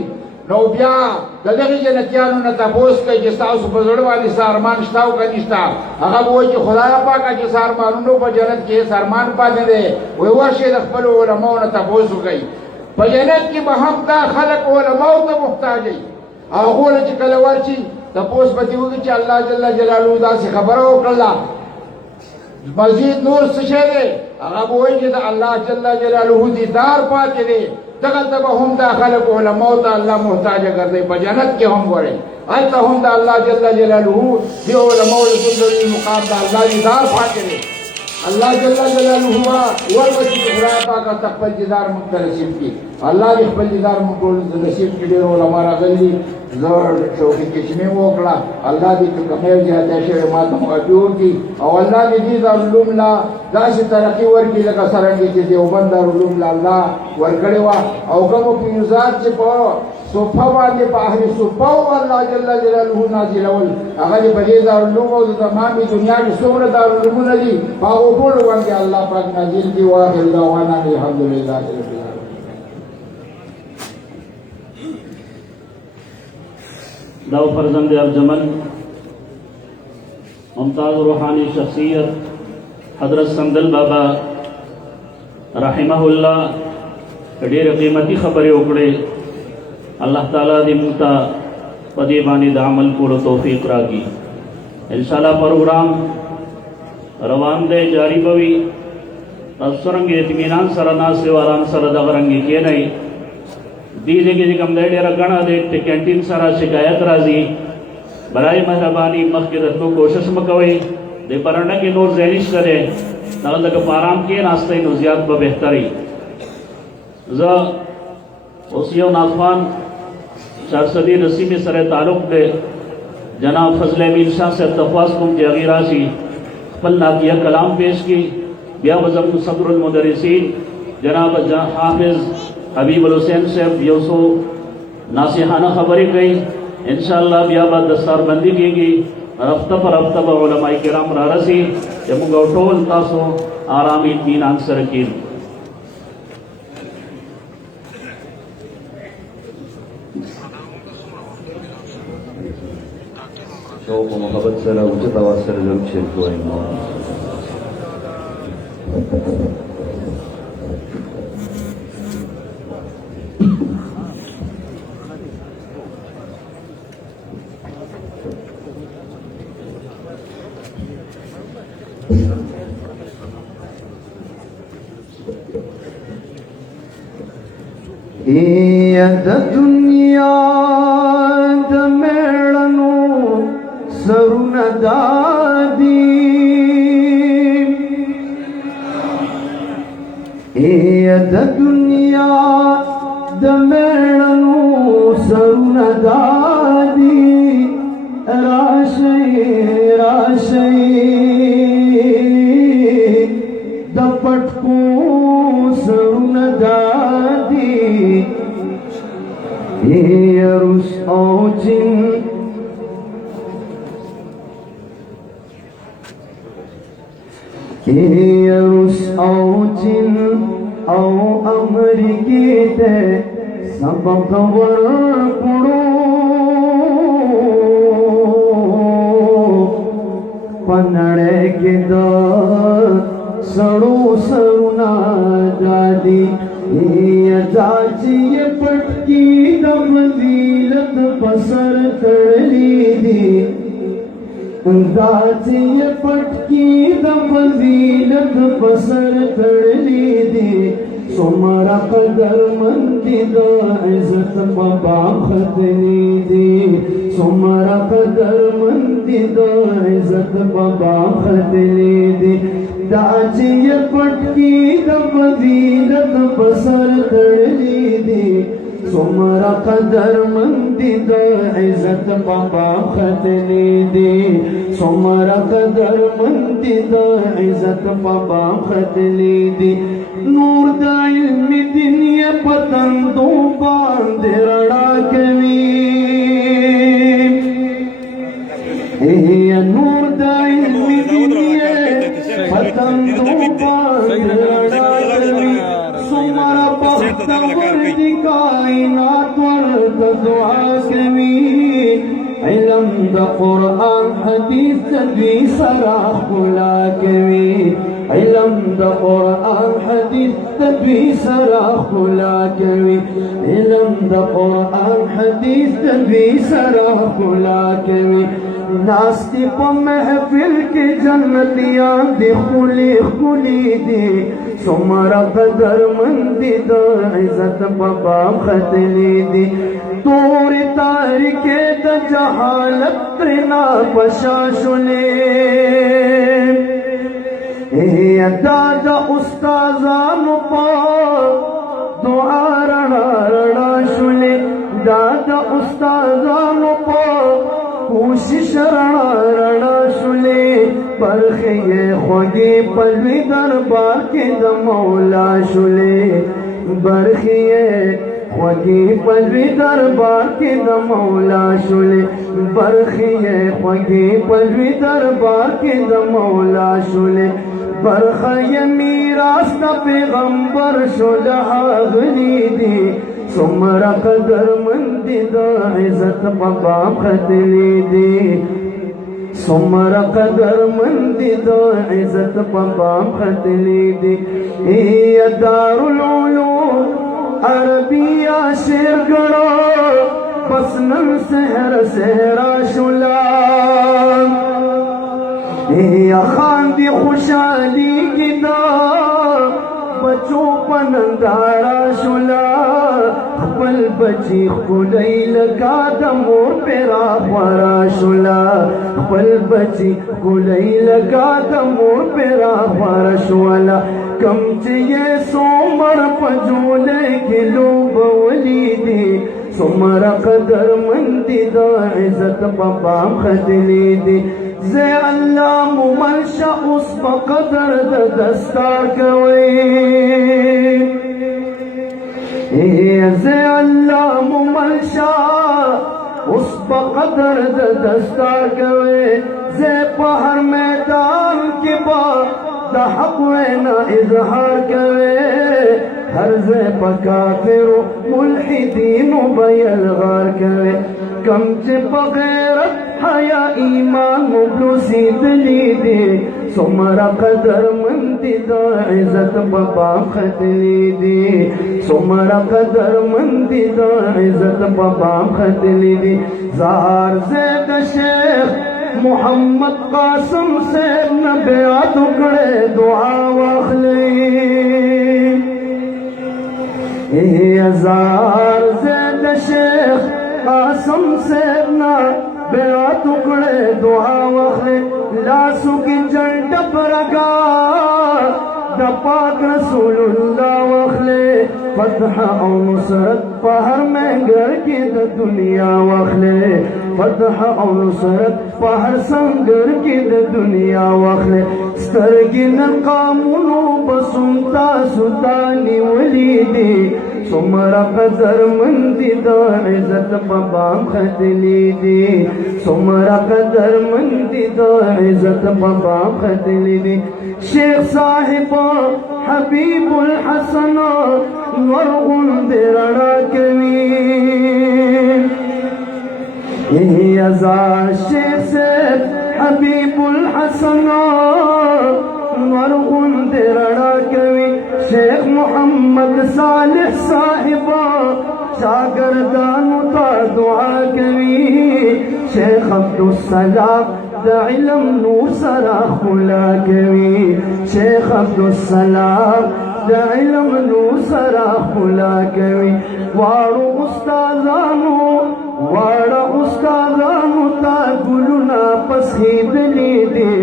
نو بیا د دغې جنتیانو نه تپوس کوي چې ستاسو په زړه باندې څه ارمان شته او که نشته هغه به وایي چې خدایه پاکه چې څه ارمانونو په جنت کې هېڅ ارمان پاتې دی وایي ورشئ د خپلو علماو نه تپوس وکئ په جنت کې به هم دا خلک علماو ته محتاج وي هغو له چې کله ورشي تپوس به دې وکړي چې الله جل جلاله داسې خبره وکړله مزید نور څه شی دی هغه به وایي چې د الله جل جلاله دیدار پاتې دی دغلته به هم دا خلک علماو ته الله محتاجه ګرځوي په جنت کې هم ګورئ هلته هم د الله جل جلاله دې علماو له دومره مقام د الله دیدار پاتې دی الله جل جلاله ورپسې چې خدای پاکه ته خپل دیدار موږ ته نصیب کړي الله دې خپل دیدار موږ ټول نصیب کړي ډېر علما راغلي دي زه شوقي کشمې وکړه الله دې که کمی زیاتی شوې ما ته معافي وکړي او الله دې دې دارالعلوم لا داسې ترقي ورکړي لکه څرنګه چې دیوبند دارالعلوم له الله ورکړې وه او کومو فیوزات چې په صفه باندې په اهل صفه و الله جل جلاله نازلول هغه دې په دې دارالعلوم او د تمامې دنیا کې څومره دارالعلومونه دي په هغو ټولو باندې الله پاک نازل دي واخر دعوانا الحمدلله رب العالمین. दाव फर्जंद अर्जमन मुमताज़ रूहानी शख्सियत हजरत संदल बाबा रहिमहुल्लाह ढेर कीमती खबरें उकड़े अल्लाह ताला दी मुता पदे बानी द अमल को तौफीक रागी इंशाल्लाह प्रोग्राम रवान दे जारी बवी असरंग इत्मीनान सरना से वारान सर दगरंगी के नहीं दीजे के कम डेरा गणा दे कैंटीन सारा शिकायत राजी बराए मेहरबानी मखिरत को कोशिश मकवई दे परंडा के नूर जैनिश करे नगल लग पाराम के नास्ते नुजियात ब बेहतरी ज ओसियो नाफान शारसदी रसी में सरे ताल्लुक दे जनाब फजल अमीन शाह से तफवास कुम जगीराशी फल नाकिया कलाम पेश की बिया वज़म सदरुल मुदर्रिसीन जनाब हाफिज हबीबुल हुसैन साहब योसो नासिहाना खबरें कही इंशाअल्लाह बिया बाद दस्तारबंदी की रफ्ता पर रफ्ता ब उलमाए किराम रारसी जमुगा टोल तासो आराम इत्मीनान से रखीन शौक़ व मोहब्बत से उच्च तवासर जमशेद को द दुनिया द मेड़नो सरुन दादी द दुनिया द मेड़नो सरुन दादी राशे राशे द पटको सरुन दादी रुस औजिन रुस औजिन औ अमरिकी ते सबक वर पुड़ो पनड़े के द सड़ो सरुना दादी दाची पटकी दमदीलत पसर तड़ली दी दाची पटकी दमदीलत पसर तड़ली दी सुमरा कदर मंदी द इज्जत बाबा खतनी दी सुमरा कदर मंदी द इज्जत बाबा खतनी दी दाची पटकी दमदीलत पसर तड़ली दी सुमरा कदर मंदी द इज्जत बाबा खतनी दी सुमरा कदर मंदी द इज्जत बाबा खतनी दी नूर द इल्म दुनिया पतंदों बांध रड़ा कवी नूर द इल्म दुनिया पतंदों बांध रड़ा कवी सुमरा बख्तवर दी कायनात वर दुआ कवी इल्म द कुरान हदीस तदवी सरा खुला कवी इल्म द कुरान हदीस तदवी सरा खुला कवी इल्म द कुरान हदीस तदवी सरा खुला कवी नास्ती प महफिल के जन्नतियां दे खुली खुली दी सुमरा कदर मंदी द इज्जत बाबा खतली दी तोर तारिके द जहालत त्रिना पशाशुले दादा उस्ताजान पा दुआ रणा रणा शुले दादा उस्ताजान पा कोशिश रणा रणा शुले परखे खुदी पलवी दरबार के द मौला शुले बरखिए खुदी पलवी दरबार के द मौला शुले बरखिए खुदी पलवी दरबार के द मौला शुले बरखिए मीरास द पैगंबर शुलहा गली दी सुमरा कदर मंदी द इज्जत बाबा खतली दी सुमरा कदर मंदी द इज्जत बाबा खतली दी दारुल उलूम अरबिया शेर गड़ो पसनन सहर सहरा शुला खान दी खुशहाली की दा बच्चों पनंदारा शुला خپل بچی خپلې لکه د مور پیرا خورا شولا خپل بچی خپلې لکه د مور پیرا خورا شولا کم چې یې څومره په جولې کې لوبولې دي څومره قدر مندي د عزت په پام ختلې دي زه الله مملشه اوس په قدر د دستار کوي زه الله مملشه اوس په قدر د دستار کوي زه په هر میدان کې با د حق وینا اظهار کوي هر ځای په کافرو ملحدینو به یلغار کوي کم چې په غیرت حیا ایمان مبلوسېدلي دي څومره قدر مندي د عزت په پام ختلي دي څومره قدر مندي د عزت په پام ختلي دي زهار زید شیخ محمد قاسم صاحب نه بیعت وکړې دعا واخلې زهار زید شیخ قاسم صاحب نه بیعت وکړې دعا واخلې لاسو کې جنډ پرګا د پاک رسول الله واخلې فتح او نصرت په هر منګر کې د دنیا واخلې فتح او نصرت په هر سنگر کې د دنیا واخلې سترګې نن قامونو بسنتا سودانی ولیدي څومره قدر مندي د عزت په بام ختلي دي څومره قدر مندي د عزت په بام ختلي دي شیخ صاحب حبیب الحسن ورغن درڑا کوي شیخ صاحب حبیب الحسن ورغن درڑا کوي شیخ محمد صالح صاحب شاگردانو تا دعا کوي شیخ عبدالسلام د علم نور سره خلا کوي شیخ عبدالسلام د علم نور سره خلا کوي واړو استادانو تا ګلونه پسېدلي دي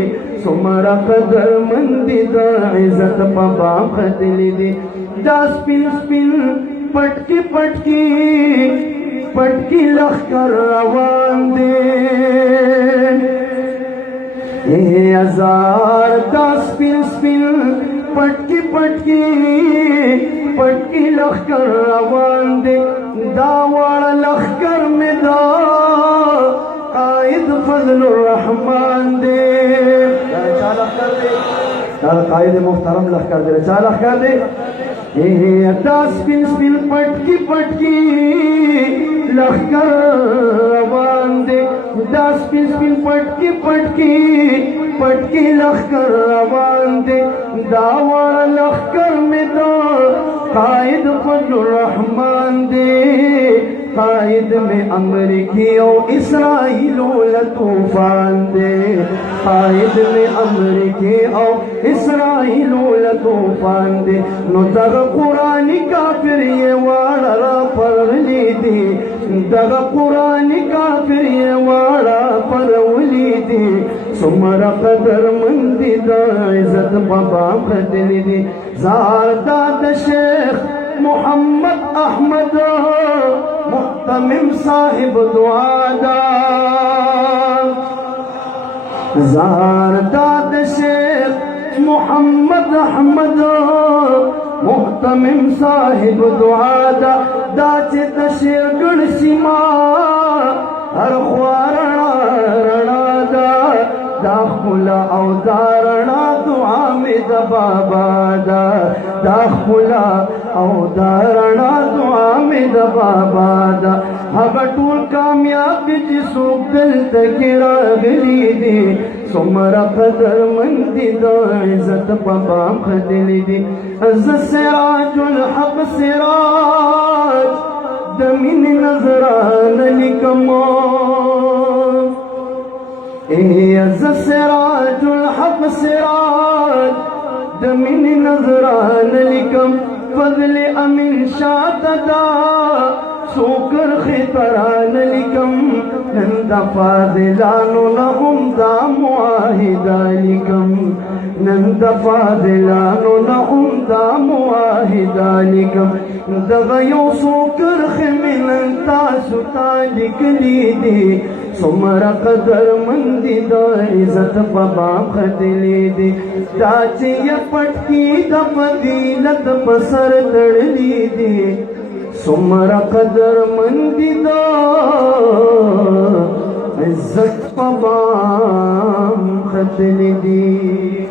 څومره قدر مندي د عزت په بام ختلي دي دا سپین سپین پټکی لښکر روان دي هزار دا سپین پټکی لښکر روان دي دا واړه لښکر مې دا قائد فضل الرحمن دي چا لښکر دی دا قائد محترم لښکر دی چا لښکر دی دا سپین پټکی لښکر روان دي دا سپین پټکی لښکر روان دي دا واړه لښکر مې دا قائد فضل الرحمن دي قائد میں امریکی اور اسرائیل لطوفان دے قائد میں امریکی اور اسرائیل لطوفان دے نو دغ قرآن کافر یہ واڑا را پرلی دی دغ قرآن کافر یہ واڑا پرولی دی سمر قدر مندی دا عزت بابام خدلی دی زارداد شیخ محمد احمد محتمم صاحب دعا دا زارداد شیخ محمد احمد محتمم صاحب دعا دا چه تشیر گڑ سیما ہر خوارنا رنا دا خلا او دارنا دعا میں دا بابا دا خلا او دارنا دعا میں دا بابا دا هغه ټول کامیاب دي چې څوک دلته کې راغلي دي څومره قدر مندي د عزت په بام ختلي دي زه سراج الحق سراج د مینې نظرانه لیکم زه سراج الحق سراج د مینې نظرانه لیکم فضل امین شاته دا سوکر خطران لکم نند فاضلانو لهم دا معاہدہ لکم نند فاضلانو لهم دا معاہدہ لکم دغیو سوکر خمنن تاسو تالک لیدی سمر قدر مندی دا عزت بابام خدلی دی داچی پٹکی دا فضیلت پسر تڑلی دی سمر قدر مندی دا عزت بابام خدلی دی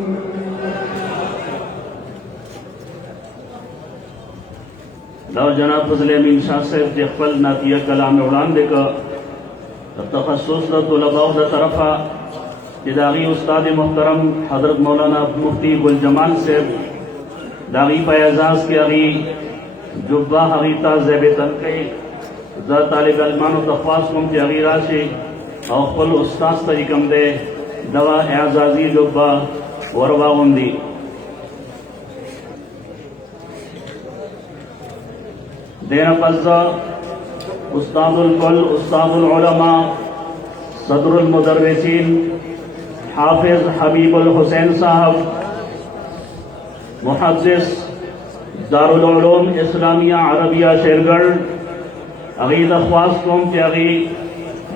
لو جناب فضل امین شاہ صاحب کے خپل ناتیہ کلام وړاندې کا تخصص د طلباء د طرفه اداري استاد محترم حضرت مولانا مفتی گل جمال صاحب داغي په اعزاز کې اغي جوبا حریتا زیب تنقی ز طالب علمانو تخواص کوم چې اغي راشي او خپل استاد طریقم دے دوا اعزازي جوبا ورواوندي دین قضا استاد الکل استاد العلماء صدر المدرسین حافظ حبیب الحسین صاحب محدث دارالعلوم اسلامیہ عربیہ شیرگڑھ اغید خواص قوم کے اغی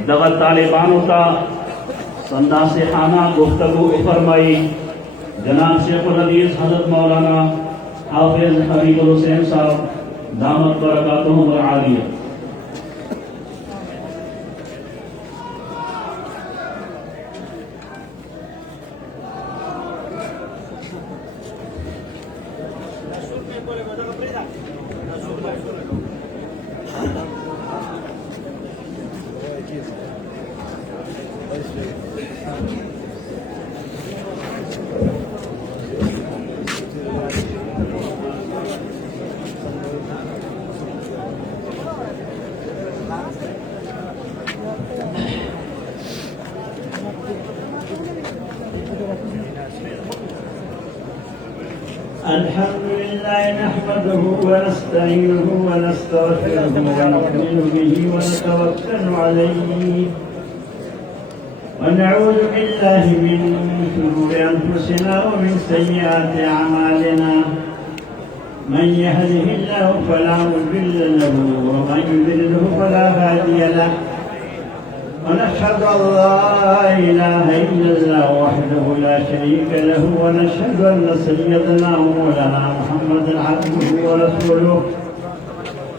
دغت طالبانوں کا سنداسخانہ گفتگو فرمائی جناب شیخ الحدیث حضرت مولانا حافظ حبیب الحسین صاحب دامت برکاتہم العالیہ الحمد لله نحمده ونستعينه ونستغفره ونؤمن به ونتوكل عليه ونعوذ بالله من شرور انفسنا ومن سيئات اعمالنا من يهده الله فلا مضل له ومن يضلله فلا هادي له ونشهد أن لا إله إلا الله وحده لا شريك له ونشهد أن سيدنا ومولانا محمد عبده ورسوله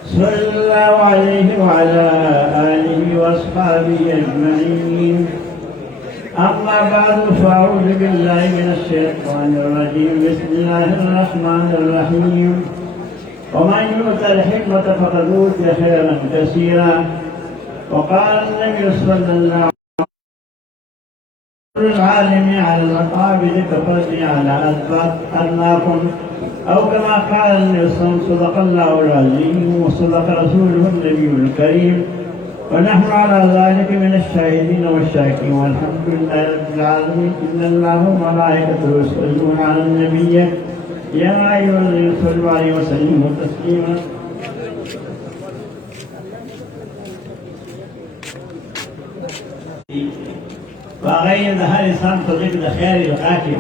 صلى الله عليه وعلى آله وأصحابه أجمعين أما بعد فأعوذ بالله من الشيطان الرجيم بسم الله الرحمن الرحيم ومن يؤت الحكمة فقد أوتي خيرا كثيرا وقال النبي صلى الله عليه وسلم العالم على المقابر كفرد على أذناكم أو كما قال النبي صلى الله عليه وسلم صدق الله العظيم وصدق رسوله النبي الكريم ونحن على ذلك من الشاهدين والشاكرين والحمد لله رب العالمين إن الله وملائكته يصلون على النبي يا أيها الذين صلوا عليه وسلموا تسليما فغير ده هر انسان طريق ده خير الغاكي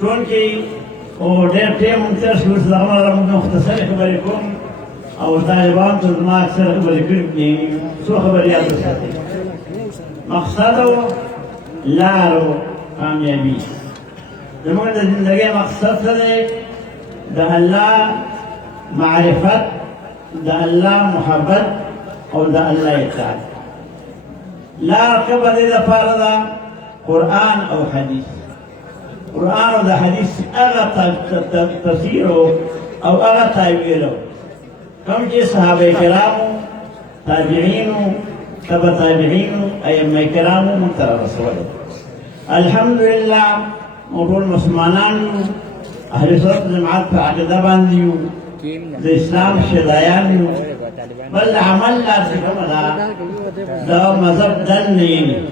ټول کې او ډېر ټیم تر شو زغمه مختصر خبرې کوم او طالبان ته ما اکثر خبرې کړې دي څو خبرې یاد وساتئ مقصد او لارو کامیابی زموږ د زندګۍ مقصد څه دی د الله معرفت د الله محبت او د الله اطاعت لا قبل إذا فرض قرآن أو حديث قرآن أو حديث أغا تفسيره أو أغا تأويله كم جي صحابة كرام تابعين تبع تابعين أيما كرام من ترى رسوله الحمد لله مقول مسلمان أهل صوت جماعات فعقد بانديو الإسلام شدايان بل عمل لا سكمنا دا مذهب دن نہیں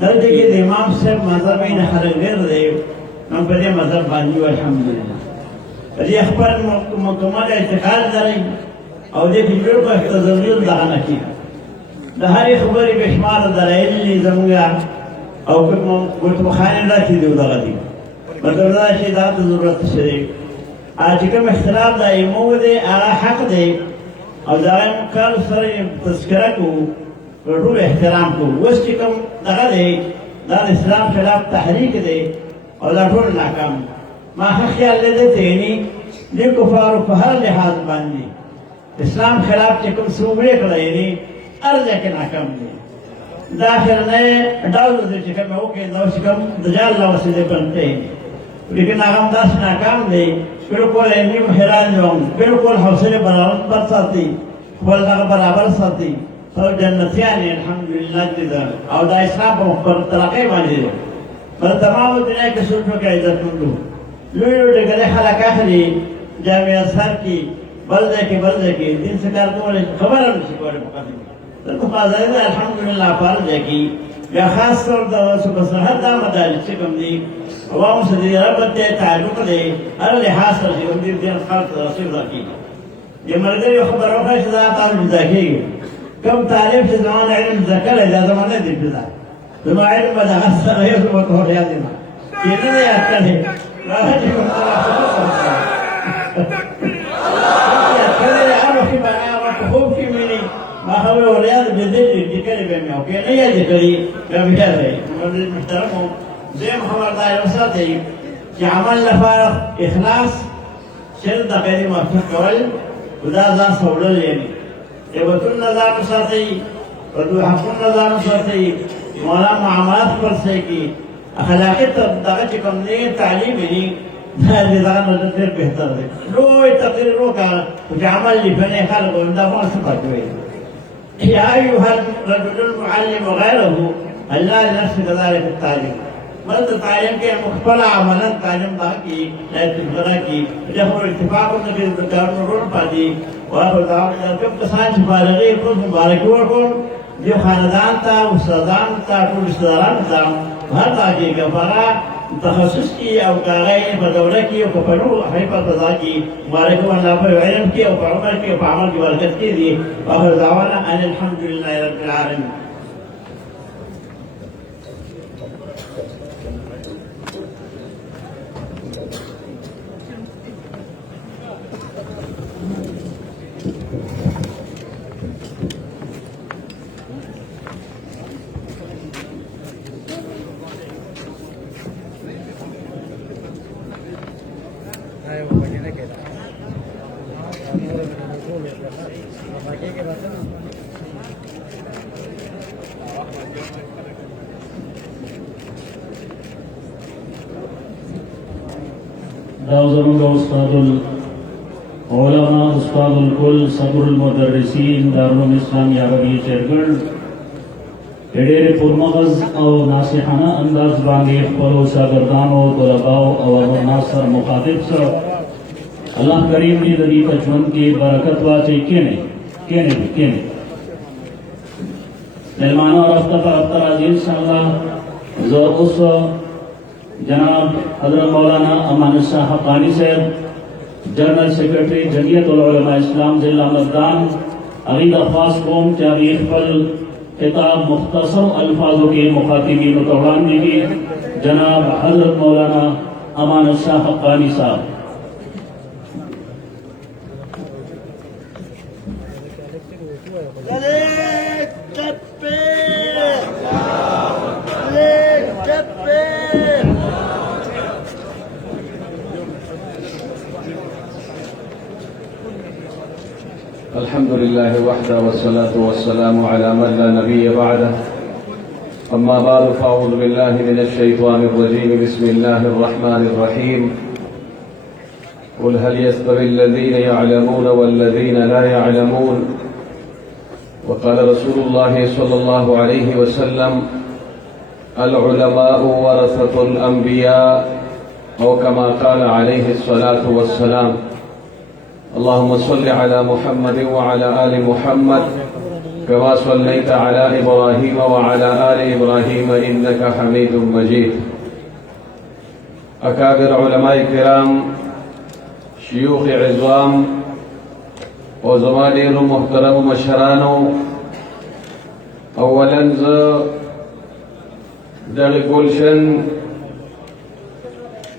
دلتے کہ امام صاحب مذہبین حرغیر دے من پدے مذہب باندیو الحمدللہ پدے اخبار مکمل اعتقاد داریں او دې فکر په تزویر دغه نه کی د هرې خبرې بشمار دلایل زموږه او کوم مخانه راځي دغه دي مطلب دا چې دا ضرورت شری چې کوم اختلاف د ایمو دی هغه حق دی او دا کار سره تذکرہ کو ټول احترام کو وس چې کوم دغه دی دا اسلام خلاف تحریک دی او دا ټول ناکام ما خیال لري ته ني د کفار په هر لحاظ باندې اسلام خلاف چې کوم سوبې کړی ني ارزه کې ناکام دي داخل نه ډاول دي چې کوم اوکې نو چې کوم دجال لا وسیله بنته لیکن هغه داس ناکام دي بالکل علمي حیران یم بالکل حوصله برابر ساتي خپل برابر ساتي او جنتیان الحمدلله دې او دا اسلام په خپل طریقې باندې بل تمام دنیا کې سوچو کې عزت مندو لوی لوی دغه خلک اخلي جامع سر کې بلځه کې دین څخه کار کول خبره نشي کولای په قدم ته قاضي الحمدلله فرض کې یا خاص طور د صبح سحر دا مدارس چې کوم دي عوام سره رب ته تعلق دی هر لحاظ سره دې دین خلق رسول راکې د مرګ خبر اوره چې دا تعلق ځکه کم طالب چې زمانه علم ذکر دا زمانه دې بدا زما علم دا سره یو څه وته هو یاد نه کېدل یې اټکل راځي کوم خوب کې مې ما خبره ورياض دې دې کړي به مې او کې نه یې کړی بیا بیا دی محترم زم خبردار اوساتې چې عمل لپاره اخلاص شر د غیر مفهوم کول خدا ځان سوړل یې یو تل نظر اوساتې او د حقوق نظر اوساتې مولا معاملات پر څه کې اخلاقی دغه چې کوم نه تعلیم یې دا دې ځان ډېر بهتر دی لوی تقریر وکړ چې عمل لپاره خلک دا مو څه کوي يا أيها الرجل المعلم غيره الله لنفسه كذلك التعليم مرد تعلیم کے مخبر عملا تعلیم باقی تذکرہ کی جب اتفاق النبی ذکر رول پاتی واخر دعوانا کب کسان شفارغی خود مبارکی ورکون جو خاندان تا استادان تا ټول رشتہداران تا هر تاکي کفارا تخصص کی او کاغی بدولہ کی او کپنو حیفت بزا کی مبارکی ورنہ پر علم کی او عمر کی او عمل کی برکت کی دی واخر دعوانا ان الحمدللہ رب العالمين. داوزمونگا استاد العلماء استاد الکل صبر المدرسین دارالعلوم اسلامیہ عربی چیرگڑ ډېر پرمغز او ناصحانه انداز باندې خپلو شاګردانو طلباو او عوامو سره مخاطب سره الله کریم دې د دې په ژوند کې برکت واچي کینه مهمانو رفته پر رفته راځي انشاءالله زه اوس جناب حضرت مولانا امان شاہ حقانی صاحب جنرل سیکرٹری جمعیت العلماء اسلام ضلع مردان اغید خاص قوم تاریخ پر خطاب مختصر الفاظوں کے مخاطبین و توڑان کی جناب حضرت مولانا امان شاہ حقانی صاحب. الحمد لله وحده والصلاة والسلام على من لا نبي بعده. أما بعد فأعوذ بالله من الشيطان الرجيم. بسم الله الرحمن الرحيم. قل هل يستوي الذين يعلمون والذين لا يعلمون. وقال رسول الله صلى الله عليه وسلم العلماء ورثة الأنبياء أو كما قال عليه الصلاة والسلام. اللهم صل على محمد وعلى آل محمد كما صليت على إبراهيم وعلى آل إبراهيم إنك حميد مجيد. أكابر علماء الكرام شيوخ عظام और ज़मा ढेरों मुहतरम मशरानों अव्वलन दग गुलशन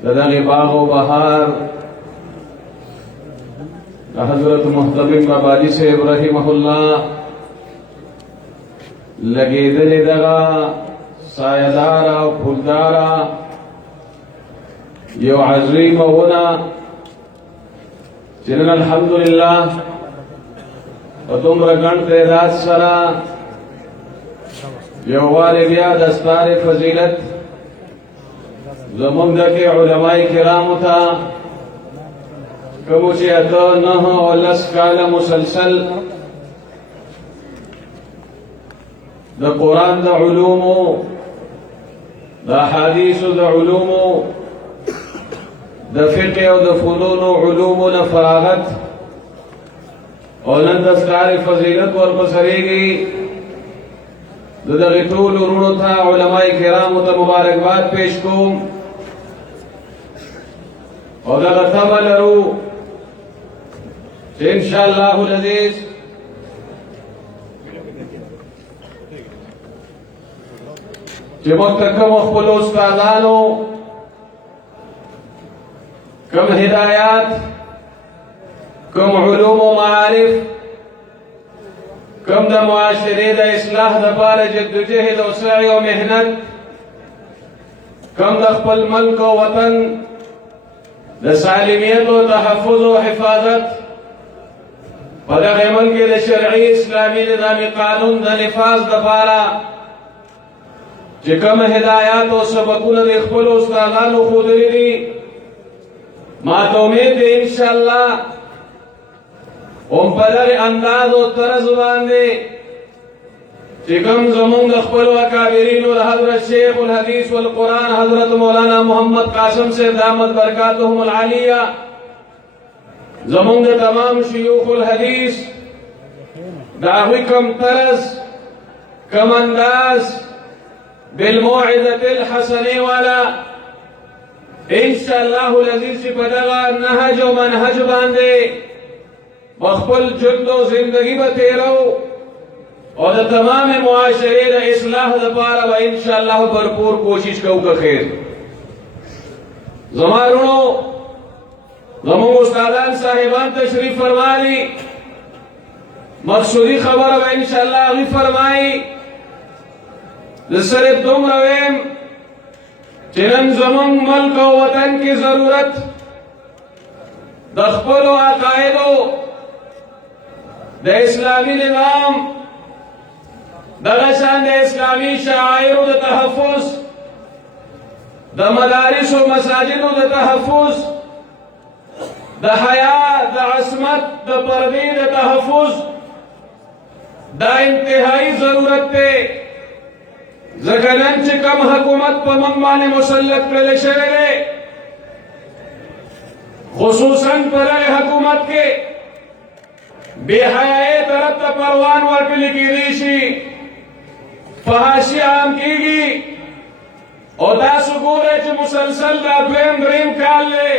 दग बागो बहार हजरत मुहतमिम बाबाजी से इब्राहिमहुल्लाह लगे दिल दगा सायदारा फुलदारा यो अज़ीम होना जिन्हें अल्हम्दुलिल्लाह और तुम रगन तेदाद सरा यो वाले बिया दस्तार फजीलत ज़मुंदा के उलमाए किराम था कमुचे अतो नह और लस काला मुसलसल द कुरान द उलूमो द हदीस द उलूमो द फिक़ह और द फ़ुनून उलूमो न फरागत और न दस्तार फजीलत और पसरेगी दगे टूल उरुणो था उलमाए किराम तो मुबारकबाद पेश को और दगा तबल रू इंशाअल्लाहुल अज़ीज़ जमतकम अखबल उस्तादानो कम हिदायत कम उलूम व मारिफ कम द मुआशरे द इस्लाह द पार जद्दोजहद और सअय व मेहनत कम द खपल मुल्क व वतन द सालिमियत व तहफ़्फ़ुज़ व हिफाजत पदग़ मुल्क द शरई इस्लामी निज़ामी कानून द निफाज़ द पारा कम हिदायत व सबकुन द खपल उस्तादानो खुदरी मातो उम्मीद इंशाअल्लाह उम पदर अंदाज और तरज बांधे चिकम ज़मुन दख्बल व काबिरीन और हज़रत शेख उल हदीस वल कुरान हज़रत मौलाना मोहम्मद कासिम से दामत बरकातुहुमुल आलिया ज़मुन तमाम शयूख़ुल हदीस दावी कम तरज कम अंदाज बिलमौइज़तिल हसने वाला इंशाअल्लाहुल अज़ीज़ से पदगा नहज व मनहज बांधे मखबल जुद्दो जिंदगी बतेरो और तमाम मुआशरे द इस्लाह द पारा व इंशाअल्लाह भरपूर कोशिश कऊ का खैर ज़मारुणो ज़मो उस्तादान साहिबान तशरीफ फरमाई मकसूदी खबर व इंशाअल्लाह अगी फरमाई सिर्फ दुम रवेम चिनन ज़मन मुल्क व वतन की जरूरत दख्बल व अकायदो द इस्लामी निज़ाम दरशान द इस्लामी शाइर द तहफ़्फ़ुज़ द मदारिस व मसाजिद द तहफ़्फ़ुज़ द हया द असमत द पर्दे द तहफ़्फ़ुज़ द इंतहाई जरूरत पे जगनन च कम हुकूमत पर मम्माने मुसल्लत कर शहरे खुसूसन पर हुकूमत के बेहयाए तरफ त परवान वर्क लिखी रीशी फहाशी आम कीगी और दास गोरे च मुसलसल दा द्वेम द्रीम काल ले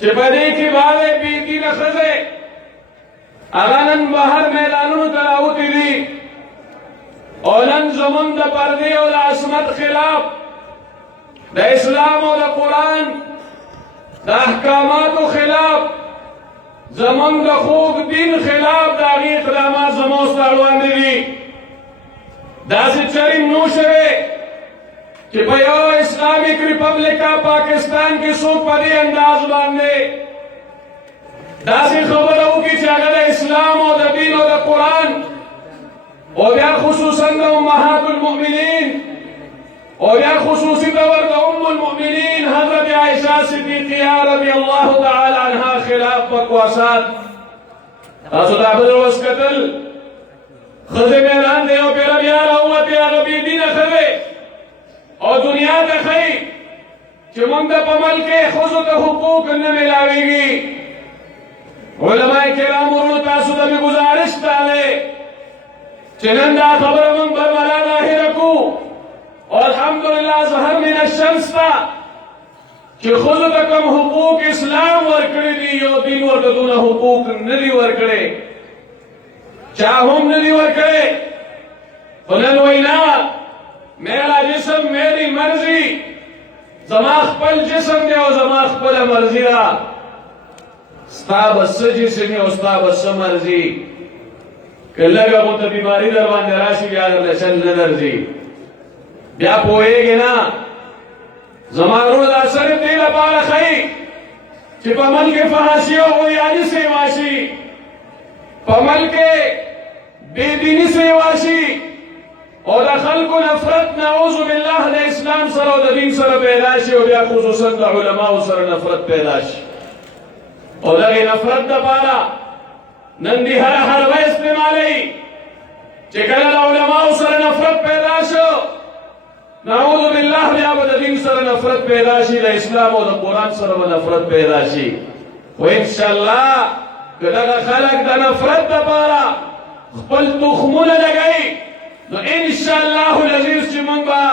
च बदी की बाले बीती न खजे अगनन बाहर मैदानों तलाउती दी औलन ज़मुन द पर्दे और असमत खिलाफ द इस्लाम और द कुरान द अहकामात खिलाफ ज़मुन द खूब दिन खिलाफ दागी इक़दामात ज़मोस ताड़वान दी दासी चरिम नूशरे कि भयो इस्लामिक रिपब्लिक का पाकिस्तान की सूख पदी अंदाज बांधे दासी खबर हो कि अगर इस्लाम और द दीन और द कुरान और या खुसूसन द उम्महातुल मुमिनीन और या खुसूसी तवर द उम्मुल मुमिनीन हज़रत आयशा सिद्दीक़िया रज़ियल्लाहु तआला अन्हा खिलाफ बकवासात असुदा बदर वस्कतल खज़े मैदान दे और पेरा बियार हुआ ते अरबी दिन खज़े और दुनिया का खई चमंदा पमल के खुद हुकूक न मिलावेगी उलमाए किराम और तासुदा में गुजारिश डाले चनंदा खबर मन बरमला लाही रखू और अल्हम्दुलिल्लाह ज़हर मिन अश-शम्स था چې خود ته کوم حقوق اسلام ورکړي دي یو دین ورته دونه حقوق نه دي ورکړي چا هم نه دي ورکړي خو نن وینا میرا جسم میری مرضی زما خپل جسم دی او زما خپل مرضی ده ستا بس جسم او ستا بس مرضی که لږه غوته بیماري در باندې راشي بیا درله چل نه درځي بیا پوهېږې نه زما ورور دا صرف دې لپاره ښایي چې په ملک فحاشي او عریاني سیوا شي په ملک بېدیني سیوا شي او د خلکو نفرت نعوذ بالله د اسلام سره او د دین سره پیدا شي او بیا خصوصا د علماو سره نفرت پیدا شي او دغې نفرت دپاره نن دې هره حربه استعمالوي چې کله د علماو سره نفرت پیدا شو نعوذ بالله بیا به د دین سره نفرت پیدا شي د اسلام او د قرآن سره به نفرت پیدا شي خو انشاءالله که دغه خلک د نفرت دپاره خپل تخمونه لګوي نو انشاءالله العزیز چې موږ به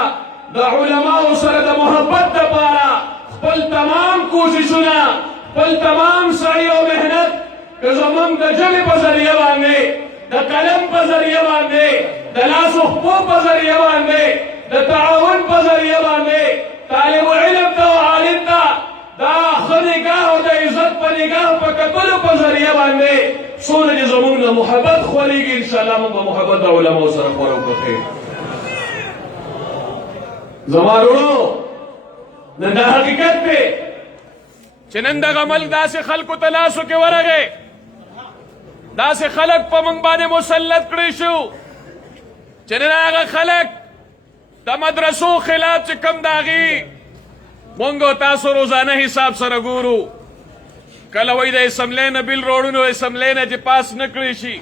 د علماو سره د محبت دپاره خپل تمام کوششونه خپل تمام سعی او محنت که زمونږ د ژبې په ذریعه باندې د قلم په ذریعه باندې د لاس و خپو په ذریعه باندې د تعاون په ذریعه باندې طالب علم ته او عالم ته دا ښه نګاه او د عزت په نګاه په کتلو په ذریعه باندې څومره چې زمونږ نه محبت خورېږي انشاءالله موږ به محبت د علماو سره خور او پخې زما وروڼو نن دا حقیقت دی چې نن دغه ملک داسې خلکو ته لاسو کې ورغی داسې خلک په موږ باندې مسلط کړی شو چې نن هغه خلک د مدرسو خلاف چې کم د هغې موږ او تاسو روزانه حساب سره ګورو کله وایي د اسمبلۍ نه بل روړونو اسمبلۍ نه چې پاس نه کړی شي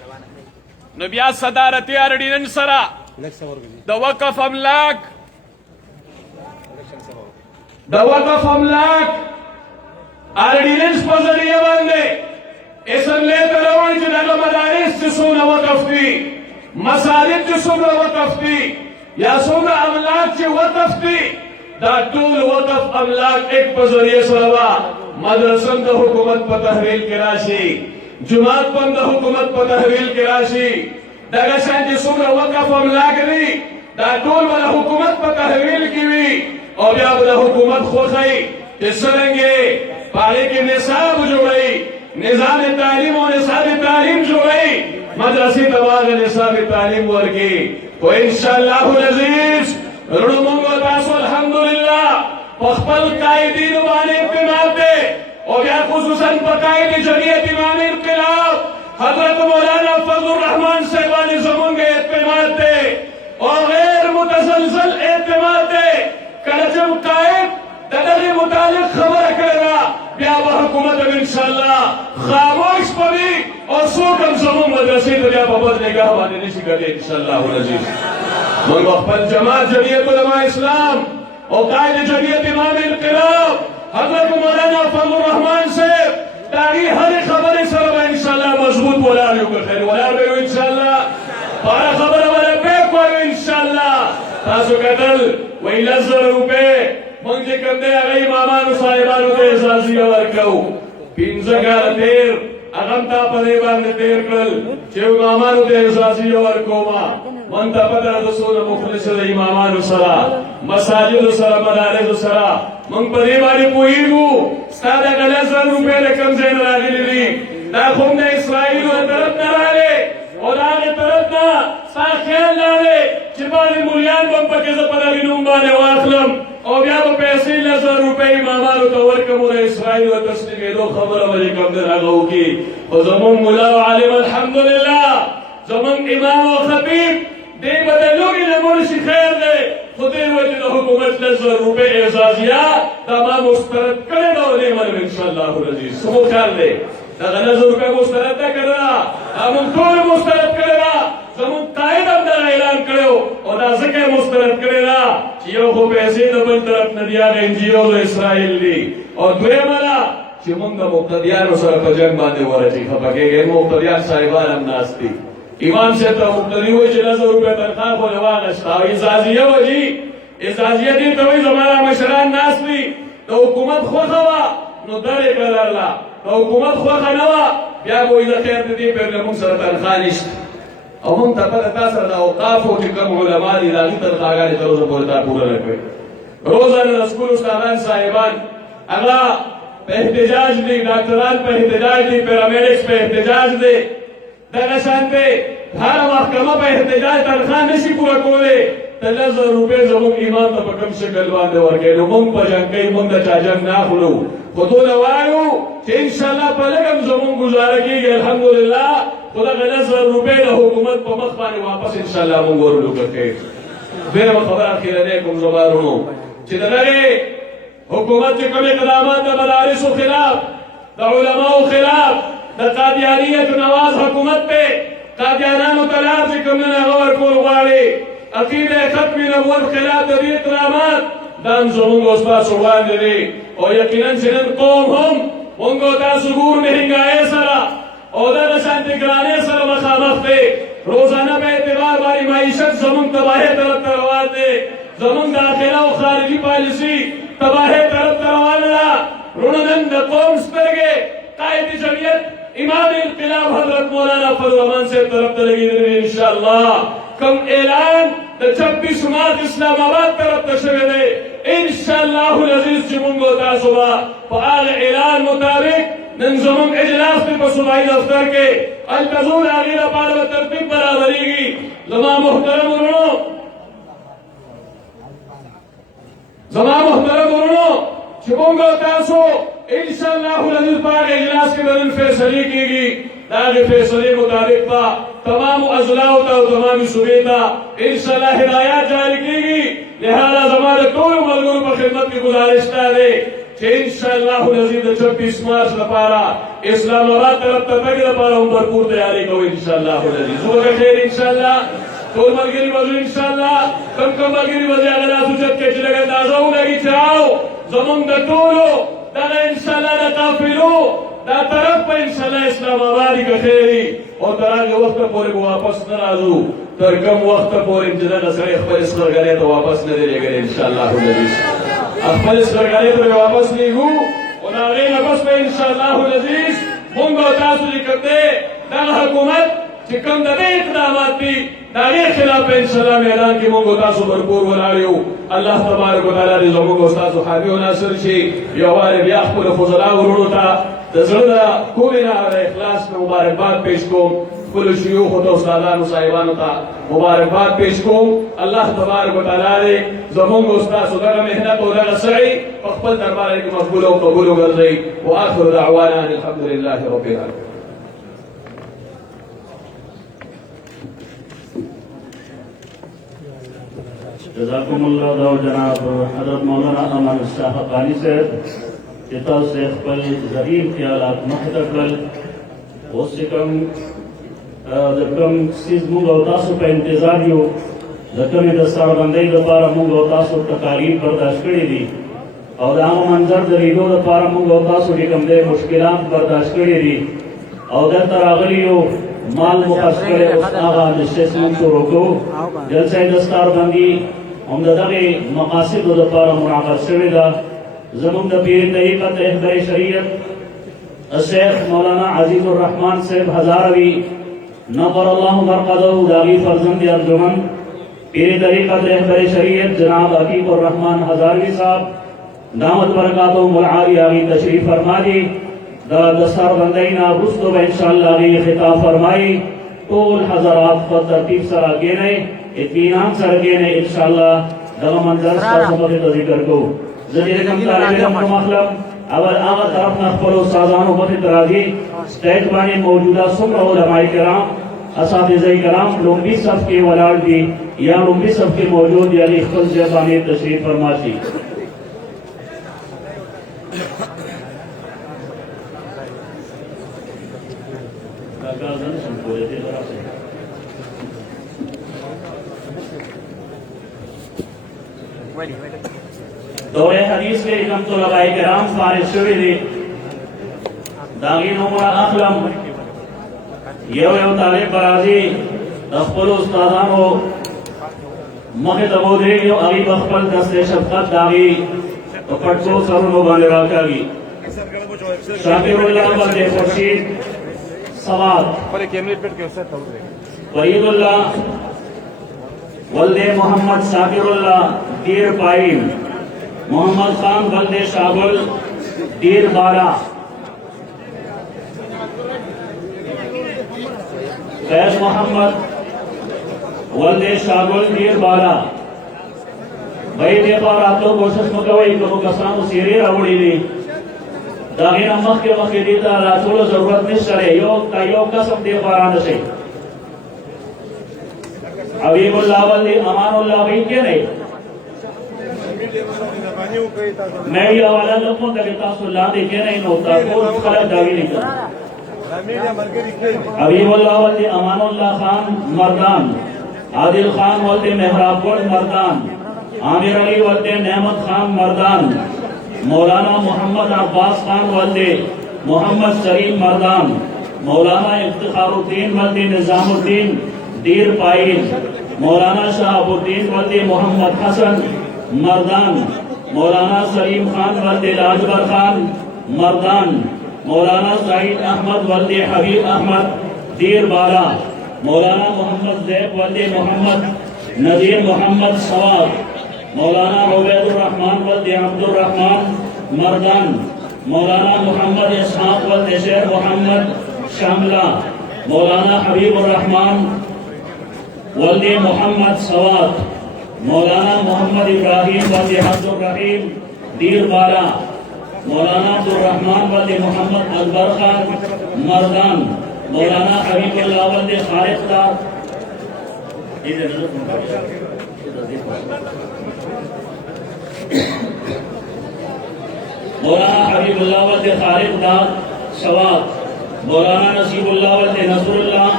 نو بیا صدارتي اردیننس سره د وقف املاک اردیننس په ذریعه باندې اسمبلۍ ته راوړي چې دغه مدارس چې څومره وقف دي مساجد چې څومره وقف دي یا څومره املاک چې وقف دي دا ټول وقف املاک ایک په ذریعه سره به مدرسه د حکومت په تحویل کې راشي جماعت په د حکومت په تحویل کې راشي دغه شان چې څومره وقف املاک دي دا ټول به د حکومت په تحویل کې وي او بیا به د حکومت خوښوي چې څرنګه په هغې کې نصاب جوړوي نظام تعلیم او نصاب تعلیم جوړوي مدرسې ته به هغه نصاب تعلیم ورکړي خو انشاءالله العزیز وروڼو موږ او تاسو الحمدلله په خپل قایدینو باندې اعتماد دی او بیا خصوصا په قاید جمعیت امام انقلاب حضرت مولانا فضل الرحمن صاحب باندې زموږ اعتماد دی او غیر متزلزل اعتماد دی کله چې قاید د دغې متعلق خبره کړې ده بیا به حکومت هم انشاءالله خاموش به وي او څوک هم زموږ مدرسې ته بیا په بد نګاه باندې نشي کتلی انشاءالله العزیز موږ خپل جماعت جمعیت علماء اسلام او قائد جمعیت امام انقلاب حضرت مولانا فضل الرحمن صاحب د هغې هرې خبرې سره به انشاءالله مضبوط ولاړ یو که خیر ولاړ به یو انشاءالله په هره خبره به لبیک وایو انشاءالله تاسو کتل وایي 10,000 روپۍ موږ چې کوم دی هغه امامانو صاحبانو ته اعزازیه ورکوو 15 کاله تېر هغه هم تا په دې باندې تېر کړل چې امامانو ته اعزازیه ورکومه من ته پته ده څومره مخلص د امامانو سره مساجدو سره مدارسو سره موږ په دې باندې پوهېږو ستا دغه 10,000 روپۍ له کوم ځای نه راغلي دي دا خو هم د اسرائیلو د طرف نه راغلی او د هغې طرف نه ستا خیال دا دی چې بعضې مولیان به هم پکې زه په دغې نوم باندې واخلم او بیا به پیسې 10,000 روپۍ امامانو ته ورکړم او د اسرائیلو د تسلیمېدو خبره به چې کوم دی هغه وکړي خو زموږ ملا او عالم الحمدلله زموږ امام او خطیب دې به د لوږې نه مړ شي خیر دی خو دې وایي چې د حکومت 10,000 روپۍ اعزازیه دا ما مسترد کړې ده او دې منم انشاءالله العزیز څه مو خیال دی دغه 10,000 روپۍ مسترد نه کړې ده دا موږ ټول مسترد کړې ده زموږ قائد هم دغه اعلان کړی او دا ځکه یې مسترد کړې ده چې یو خو پیسې د بل طرف نه دي هغه انجیو د اسرائیل دي او دویمه ده چې موږ د مقتدیانو سره په جنګ باندې ورځي خفه کېږئ مقتدیان صاحبان هم ناست دي امام صاحب ته مقتدي وایي چې 10,000 روپۍ تنخواه خو دې واخیسته او اعزازیه وایي اعزازیه دې ته وایي زما دا مشران ناست دي د حکومت خوښه وه نو درې کړه الله د حکومت خوښه نه وه بیا به وایي د خیر د دې پېر له مونږ سره تنخوا نشته او مونږ ته پته تا سره د اوقافو چې کوم علما دي د هغې تنخواګانې تر اوسه پورې تا پوره نه کړې روزانه د سکول استادان صاحبان هغه په احتجاج دي ډاکټران په احتجاج دي پیرامیډکس په احتجاج دي دغه شانتې هره محکمه په احتجاج تنخوا نشي پوره کولی ته 10,000 روپۍ زموږ ایمان ته په کوم شکل باندې ورکوي نو موږ په جنګ کوي موږ د چا جنګ نه اخلو خو دونه وایو چې انشاءالله په لږ هم زموږ ګزاره کېږي الحمدلله خو دغه 10,000 روپۍ د حکومت په مخ باندې واپس انشاءالله موږ ورلوکه کوي دویمه خبره اخیرنۍ کوم زما وروڼو چې د دغې حکومت چې کوم اقدامات د مدارسو خلاف د علماو خلاف د قادیانیت نواز حکومت دی قادیانانو ته لار چې کوم نن هغه ورکول غواړي عقیده ختم نبوت خلاف د دې اقدامات دا هم زموږ او ستاسو وړاندې دي او یقینا چې نن قوم هم موږ او تاسو ګور مهنګایۍ سره او دغه شانتې ګرانۍ سره مخامخ دی روزانه په اعتبار باندې معیشت زموږ تباهۍ طرف ته روان دی زموږ داخله او خارجي پالیسي تباهۍ طرف ته روانه ده وروڼو نن د قوم سترګې قائد جمعیت امام انقلاب حضرت مولانا فضل الرحمن صاحب طرف ته لګېدلې انشاءالله کوم اعلان د 26 مارچ اسلام آباد طرف ته شوی دی انشاءالله العزیز چې موږ او تاسو به په هغه اعلان مطابق نن زموږ اجلاس دی په صوبایي دفتر کې هلته ځو د هغې لپاره به ترتیب برابرېږي زما محترم وروڼو چې موږ او تاسو انشاءالله العزیز په هغه اجلاس کې به نن فیصلې کېږي د هغې فیصلې مطابق به تمامو اضلاعو ته او تمامې صوبې ته انشاءالله هدایات جاري کېږي لهذا زما د ټولو ملګرو په خدمت کې ګزارش دا دی چې انشاءالله العزیز د 26 مارچ لپاره اسلام آباد طرف ته تګ لپاره هم بھرپور تیاری کوو انشاءالله العزیز زه به خیر انشاءالله ټول ملګري به ځو انشاءالله کوم کوم ملګري به ځي هغه لاس اوچت کړي چې لږ اندازه ولګي چې او زموږ د ټولو دغه انشاءالله د قافلو دا طرف په انشاءالله اسلام آبادي که خیري او تر هغې وخته پورې به واپس نه راځو تر کوم وخته پورې چې دغه سړی خپلې سخرګنۍ ته واپس نه دی لېږلی انشاءالله العزیز خپلې سخرګنۍ ته به واپس لېږو خو د هغې نه بس به انشاءالله العزیز مونږ او تاسو چې کوم دی دغه حکومت چې کوم د دې اقدامات دي د هغې خلاف په انشاءالله میدان کې مونږ او تاسو بھرپور ولاړ یو الله تبارک وتعالی دې زموږ او ستاسو حامي او ناصر شي یو وارې بیا خپلو فضلاء وروڼو ته د زړه د کومې نه د اخلاص نه مبارکباد پیش کوم خپلو شیوخو ته استادانو صاحبانو ته مبارکباد پیش کوم الله تبارک وتعالی دې زموږ او ستاسو دغه محنت او دغه سعی په خپل دربار کې مقبول او قبول وګرځوي واخر دعوانا ان الحمد لله رب العالمین جزاکم اللہ دو جناب حضرت مولانا امان شاہ حقانی صاحب اتا سے خپل ظریف خیالات مخته کړل اوس چې کوم د کوم څیز موږ او تاسو په انتظار یو د کومې دستاربندۍ لپاره موږ او تاسو تکالیف برداشت کړي دي او د هغه منظر د لیدو لپاره موږ او تاسو چې کوم دی مشکلات برداشت کړي دي او دلته راغلي یو مال مخص کړی اوس هغه نشست موږ شروع کوو جلسه دستاربندي هم د دغې مقاصدو لپاره منعقد شوې ده زموږ د پیر طریقت رهبر شریعت الشیخ مولانا عزیز الرحمن صاحب هزاروي نظر الله مرقده د هغې فرزند ارجمن پیر طریقت رهبر شریعت جناب عقیق الرحمن هزاروي صاحب دامت برکاتهم العالی هغې تشریف فرما دي د دستاربندۍ نه وروسته به انشاءالله هغې خطاب فرمایي ټول حضرات په ترتیب سره کښېنئ اطمینان سره کښېنئ انشاءالله دغه منظر ستاسو مخې ته ذکر کوو زه چې کوم طالب علم کوم اخلم اول هغه طرف نه خپلو استادانو مخې ته راځي سټیج باندې موجوده څومره علماء کرام اساتذه کرام لومړي صف کې ولاړ دي یا لومړي صف کې موجود دي هغې خپل ځای باندې تشریف فرما شي دور حدیث کے کم طلباء کرام فارغ شوی دی داغی نمبر اخلم یو طالب برازی دخپل استادانو مخی تبودری یو اغیب اخپل دست شفقت داغی पटको सरुनो बाने राकागी शाकिरुल्लाह बंदे खुर्शीद सवात वहीदुल्लाह वल्दे मोहम्मद शाकिरुल्लाह दीर पाइन मोहम्मद खान वल्दे शाहुल दीर बारा फैज मोहम्मद वल्दे शाहुल दीर बारा भाई देखो आप लोग कोशिश में करो एक लोगों का सामने सीरियर आवड़ी दागे नमक के वक्त दीदा रासुल जरूरत नहीं करे योग का सब दे पारान से हबीबुल्लाह वल्दी अमानुल्लाह भाई के नहीं मैं ये हवाला लोगों का कहता सुल्ला देखे नहीं होता कोई खलक दागी नहीं करता हबीबुल्लाह वल्दी अमानुल्लाह खान मर्दान आदिल खान वल्दी मेहराबुल मर्दान आमिर अली वल्दे नेमत खान मर्दान मौलाना मोहम्मद अब्बास खान वल्दे मोहम्मद सलीम मर्दान मौलाना इफ्तिखारुद्दीन वल्दे निजामुद्दीन दीर पाइन मौलाना शहाबुद्दीन वल्दे मोहम्मद हसन मर्दान मौलाना सलीम खान वल्दे लाजबर खान मर्दान मौलाना सईद अहमद वल्दे हबीब अहमद दीर बारा मौलाना मोहम्मद जैब वल्दे मोहम्मद नजीर मोहम्मद सवाब मौलाना उबैदुर रहमान वल्दे अब्दुर रहमान मर्दान मौलाना मोहम्मद इसहाक वल्दे शेर मोहम्मद शामला मौलाना हबीबुर रहमान वल्दे मोहम्मद सवात मौलाना मोहम्मद इब्राहिम वल्दे अब्दुर रहीम दीर बारा मौलाना अब्दुर रहमान वल्दे मोहम्मद अकबर खान मर्दान मौलाना हबीबुल्लाह वल्दे खारिकदार मौलाना हबीबुल्लाह वल्दे खारिकदार सवात मौलाना नसीबुल्लाह वल्दे नसरुल्लाह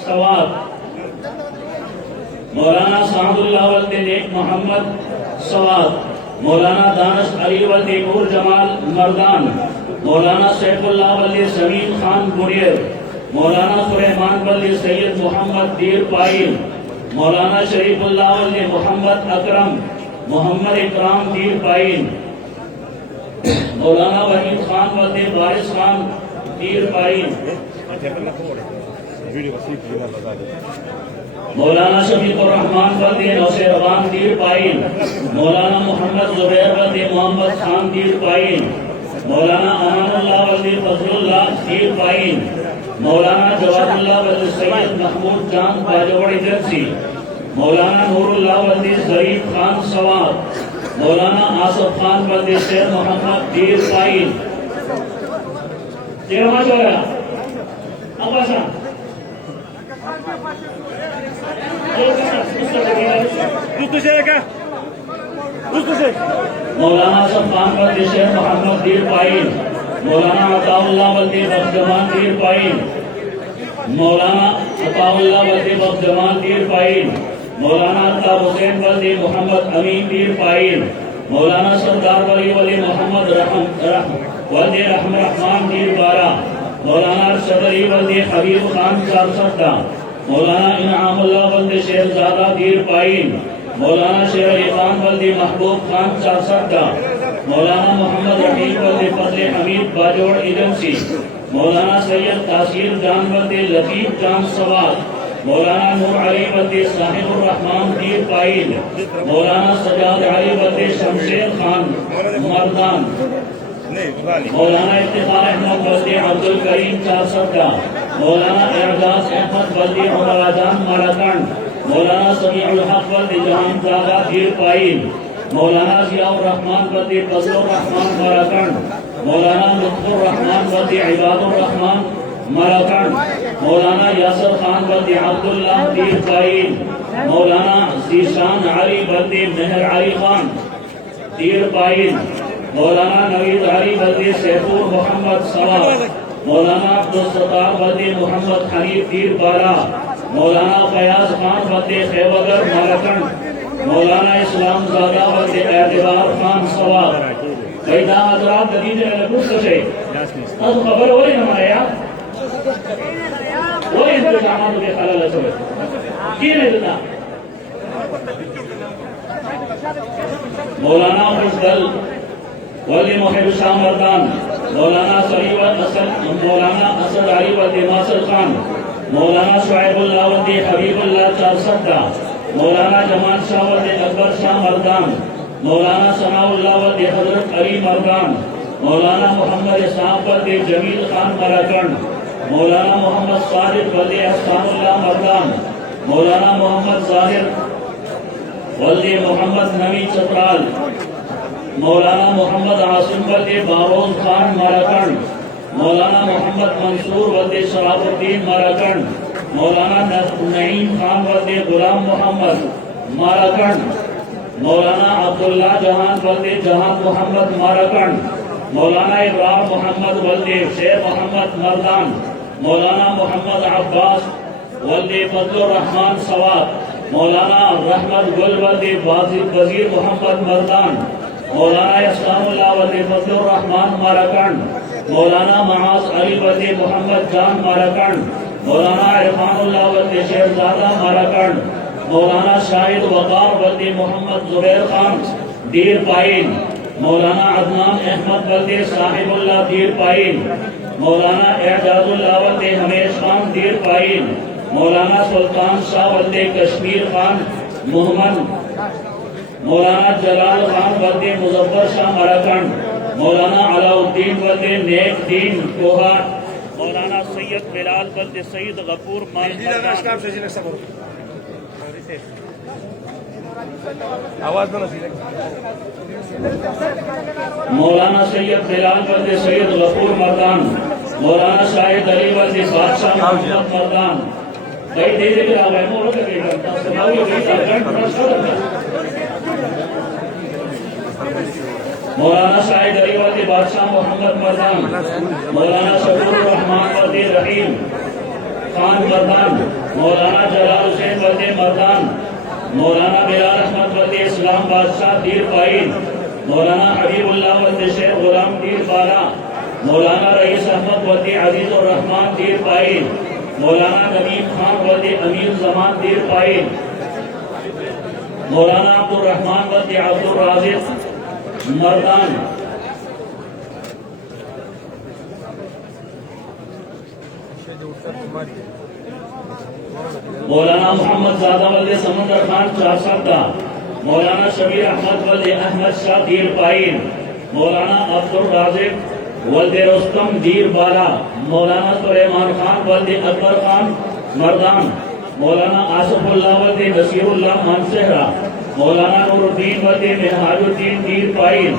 सवात मौलाना सादुल्लाह वल्दे नेक मोहम्मद सवात मौलाना दानिश अली वल्दे नूर जमाल मर्दान मौलाना सैफुल्लाह वल्दे समीम खान गुरियर मौलाना सुलेमान वल्दे सैयद मोहम्मद दीर पाइन मौलाना शरीफुल्लाह वल्दे मोहम्मद अकरम मोहम्मद इकराम दीर पाइन मौलाना वहीद खान वल्दे वारिस खान दीर पाइन मौलाना शफीकुर रहमान वल्दे नौशेरवान दीर पाइन मौलाना मोहम्मद जुबैर वल्दे मोहम्मद खान दीर पाइन मौलाना अमानुल्लाह वल्दे फजलुल्लाह दीर पाइन मौलाना जवादुल्लाह वल्दे सैयद महमूद जान बाजोड़ एजेंसी मौलाना नूरुल्लाह वल्दे जरीफ खान सवात मौलाना आसफ खान वल्दे शेर मोहम्मद दीर पाइन तेरहवां चौरा अब्बासा मौलाना आसफ खान वल्दे शेर मोहम्मद दीर पाइन मौलाना अताउल्लाह वल्दे बख्तमान दीर पाइन मौलाना अताउल्लाह वल्दे बख्तमान दीर पाइन मौलाना अल्ताफ हुसैन वल्दे मोहम्मद अमीन दीर पाइन मौलाना सरदार वली वली मोहम्मद वल्दे रहमान दीर बारा मौलाना अरशद अली वल्दे हबीब खान चारसदा मौलाना इनामुल्लाह वल्दे शेरजादा दीर पाइन मौलाना शेर अली खान वल्दे महबूब खान चारसदा मौलाना मोहम्मद रहीम वल्दे फजल हमीद बाजोड़ एजेंसी मौलाना सैयद तासीर जान वल्दे लतीफ जान सवाल मौलाना नूर अली वल्दे साहिबुर रहमान दीर पाइन मौलाना सजाद अली वल्दे शमशेर खान मर्दान मौलाना इफ्तिखार अहमद वल्दे अब्दुल करीम चारसदा मौलाना एजाज अहमद वल्दे उमराजान मालाकंड मौलाना समीउल हक वल्दे जहानजादा दीर पाइन मौलाना जियाउर रहमान वल्दे फजलुर रहमान मालाकंड मौलाना लुत्फुर रहमान वल्दे इबादुर रहमान मालाकंड मौलाना यासर खान वल्दे अब्दुल्लाह दीर पाइन मौलाना जीशान अली वल्दे मेहर अली खान दीर पाइन मौलाना नवीद अली वल्दे सैफुर मोहम्मद सवाब मौलाना अब्दुल सत्तार वल्दे मोहम्मद हनीफ दीर बारा मौलाना फयाज खान वल्दे खैबर मालाकंड मौलाना इस्लाम ज़ादा वल्दे एतबार खान सवाब कैदा हजरात नतीजे लगू से अब खबर हो रही हमारे यार वो इंतजाम के खलल है की नहीं देता मौलाना फजल वली मुहिब शाह मर्दान, मौलाना मौलाना असद अली वल्दी नासिर खान, मौलाना शुएबुल्लाह वल्दी हबीबुल्लाह चारसद्दा, मौलाना जमाल शाह वल्दी अकबर शाह मर्दान, मौलाना सनाउल्लाह वल्दी हजरत अली मर्दान, मौलाना मोहम्मद इस्हाक वल्दी जमील खान मराकंड, मौलाना मोहम्मद सादिक वल्दी अहसानुल्लाह मर्दान, मौलाना मोहम्मद जाहिर वल्दी मोहम्मद नवी चतराल, मौलाना मोहम्मद आसिम वल्दी बारोज खान मराकंड, मौलाना मोहम्मद मंसूर वल्दी शराफुद्दीन मराकंड, मौलाना नईम खान वल्दी गुलाम मोहम्मद मराकंड, मौलाना अब्दुल्ला जहान वल्दी जहान मोहम्मद मराकंड, मौलाना इब्राहिम मोहम्मद वल्दी शेर मोहम्मद मर्दान, मौलाना मोहम्मद अब्बास वल्दी फजलुर रहमान सवात, मौलाना रहमत गुल वल्दी वजीर मोहम्मद मर्दान, मौलाना इस्लामुल्लाह वल्दी फजलुर रहमान मराकंड, मौलाना महाज अली वल्दी मोहम्मद जान मराकंड, मौलाना इरफानुल्लाह वल्दी शेरजादा मराकंड, मौलाना शाहिद वकार वल्दी मोहम्मद जुबैर खान दीर पाइन, मौलाना अदनान अहमद वल्दी साहिबुल्लाह दीर पाइन, मौलाना एजाजुल्लाह वल्दी हमेश खान दीर पाइन, मौलाना सुल्तान शाह वल्दी कश्मीर खान मोहम्मद, मौलाना जलाल खान वल्दी मुजफ्फर शाह मराकंड, मौलाना अलाउद्दीन वल्दी नेक दीन कोहा, मौलाना सैयद बिलाल वल्दी सईद गफूर मौलाना सैयद बिलाल वल्दी सैयद गफूर मर्दान, मौलाना शाहिद अली वल्दी बादशाह मोहम्मद मर्दान, कई दे के आवे मोर के करता सुनाओ मौलाना शाहिद अली वल्दी बादशाह मोहम्मद मर्दान, मौलाना शफीउर रहमान वल्दी रहीम खान मर्दान, मौलाना जलाल हुसैन वल्दी मर्दान, मौलाना बिलाल अहमद वल्दी इस्लाम बादशाह दीर पाइन, मौलाना हबीबुल्लाह वल्दी शेख गुलाम दीर बाला, मौलाना रईस अहमद वल्दी अजीजुर रहमान दीर पाइन, मौलाना नबीम खान वल्दी अमीर जमान दीर पाइन, मौलाना अब्दुल रहमान वल्दी अब्दुल राजिक मर्दान, मौलाना मोहम्मद जादा वल्दी समंदर खान चारसद्दा, मौलाना शबीर अहमद वल्दी अहमद शाह दीर पाइन, मौलाना अब्दुल राजिक वल्दी रुस्तम दीर बाला, मौलाना सुलेमान खान वल्दी अकबर खान मर्दान, मौलाना आसिफुल्लाह वल्दी नसीरुल्लाह मानसेहरा, मौलाना नूरुद्दीन वल्दी मिनहाजुद्दीन दीर पाइन,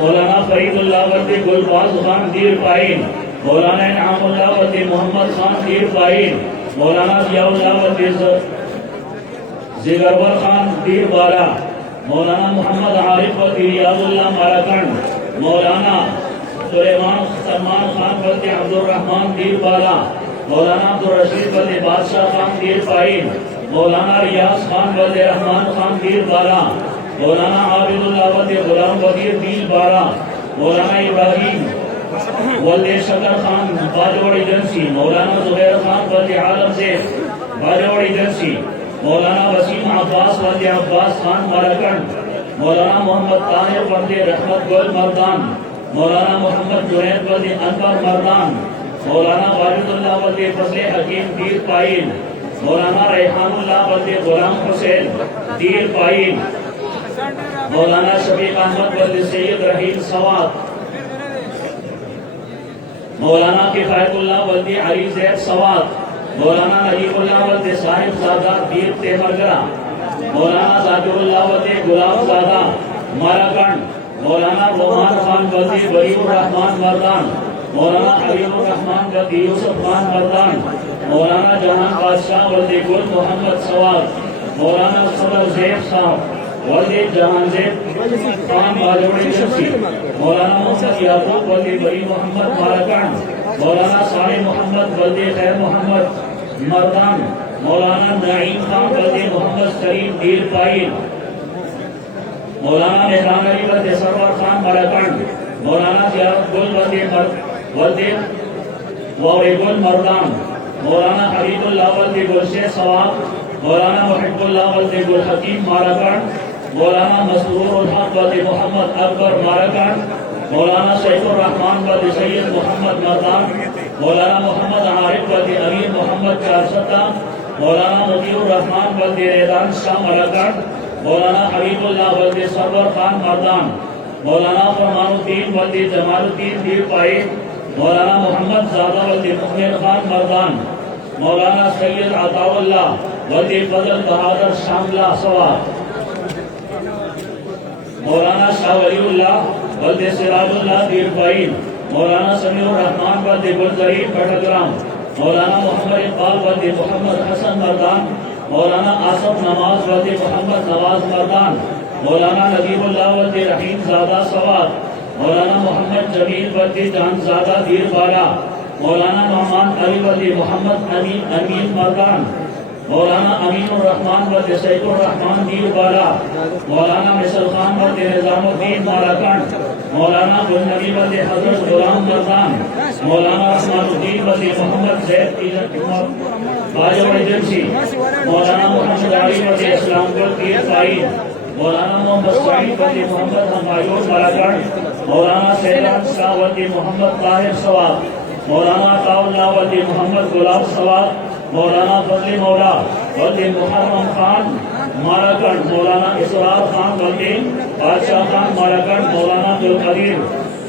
मौलाना फरीदुल्लाह वल्दी गुलबाज खान दीर पाइन, मौलाना इनामुल्लाह वल्दी मोहम्मद खान दीर पाइन, मौलाना जियाउल्लाह वल्दी जिगरवर खान दीर बाला, मौलाना मोहम्मद आरिफ वल्दी रियाजुल्लाह मराकंड, मौलाना सुलेमान सलमान खान वल्दी अब्दुल रहमान दीर बाला, मौलाना अब्दुल रशीद वल्दी बादशाह खान दीर पाइन, मौलाना रियाज खान वल्दी रहमान खान दीर बाला, मौलाना आबिदुल्लाह वल्दी गुलाम वजीर दीर बाला, मौलाना इब्राहिम वल्दी शकर खान बाजोड़ एजेंसी, मौलाना जुबैर खान वल्दी आलम से बाजोड़ एजेंसी, मौलाना वसीम अब्बास वल्दी अब्बास खान मराकंड, मौलाना मोहम्मद ताहिर वल्दी रहमत गुल मर्दान, मौलाना मोहम्मद जुनैद वल्दी अनवर मर्दान, मौलाना वालिदुल्लाह वल्दी फजले हकीम दीर पाइन, मौलाना रेहानुल्लाह वल्दी गुलाम हुसैन दीर पाइन, मौलाना शफीक अहमद वल्दी सैयद रहीम सवात, मौलाना किफायतुल्लाह वल्दी अली जैद सवात, मौलाना नजीबुल्लाह वल्दी साहिब ज़ादा दीर तेमरगरा, मौलाना जाकिरुल्लाह वल्दी गुलाम ज़ादा माराकंड, मौलाना रोमान खान वल्दी वलीउर रहमान मर्दान, मौलाना हबीबुर रहमान वल्दी यूसुफ खान मर्दान, मौलाना जहान बादशाह वल्दी गुल मोहम्मद सवाल, मौलाना सदर ज़ैब साहब वल्दी जहान ज़ैब खान बाजोड़ी शख्सी, मौलाना मोहम्मद याकूब वल्दी वली मोहम्मद माराकंड, मौलाना साले मोहम्मद वल्दी खैर मोहम्मद मर्दान, मौलाना नईम खान वल्दी मोहम्मद करीम दीर पाइन, मौलाना मेहरान अली वल्दी सरवर खान मराकंड, मौलाना जियारत गुल वल्दी गुल मर्दान, मौलाना हबीबुल्लाह वल्दी गुलशे सवाब, मौलाना मुहिब्बुल्लाह वल्दी गुल हकीम माराकंड, मौलाना मसरूरुल हक वल्दी मोहम्मद अकबर माराकंड, मौलाना सैफुर रहमान वल्द सैयद मोहम्मद मर्दान, मौलाना मोहम्मद आरिफ वल्द अमीर मोहम्मद चारसत्ता, मौलाना मुतीउर रहमान वल्द रेदान शाह मलकड़, मौलाना हबीबुल्लाह वल्द सरवर खान मर्दान, मौलाना फरमानुद्दीन वल्द जमालुद्दीन पीर पाई, मौलाना मोहम्मद ज़ादा वल्द मुखबिर खान मर्दान, मौलाना सैयद अताउल्लाह वल्द फजल बहादुर शामला सवाब, मौलाना शाह वलीउल्लाह वल्द सिराजुल्लाह दीरपाइन, मौलाना समीउर रहमान वल्द गुलजरीन बटग्राम, मौलाना मोहम्मद इकबाल वल्द मोहम्मद हसन मर्दान, मौलाना आसफ नवाज वल्द मोहम्मद नवाज मर्दान, मौलाना नजीबुल्लाह वल्द रहीम ज़ादा सवाद, मौलाना मोहम्मद जमील वल्द जानज़ादा दीरबाला, मौलाना नौमान अली वल्द मोहम्मद अमीन मर्दान, मौलाना अमीनुर रहमान वल्द सैफुर रहमान दीरबाला, मौलाना मिसल खान वल्द निजामुद्दीन मालाकंड, मौलाना गुलनबी वल्द हजरत गुलाम मर्दान, मौलाना रहमानुद्दीन वल्द मोहम्मद जैद बाजवा एजेंसी, मौलाना मोहम्मद अली वल्द इस्लामपुर पीर पाइन, मौलाना मोहम्मद सईद वल्द मोहम्मद हमायूर मालाकंड, मौलाना सैलान शाह वल्द मोहम्मद ताहिर सवाब, मौलाना अताउल्लाह वल्द मोहम्मद गुलाब सवाब, मौलाना फजल मौला वल्द मुहर्रम खान मालाकंड, मौलाना इसरार खान वल्द बादशाह खान मालाकंड, मौलाना अब्दुल कदीर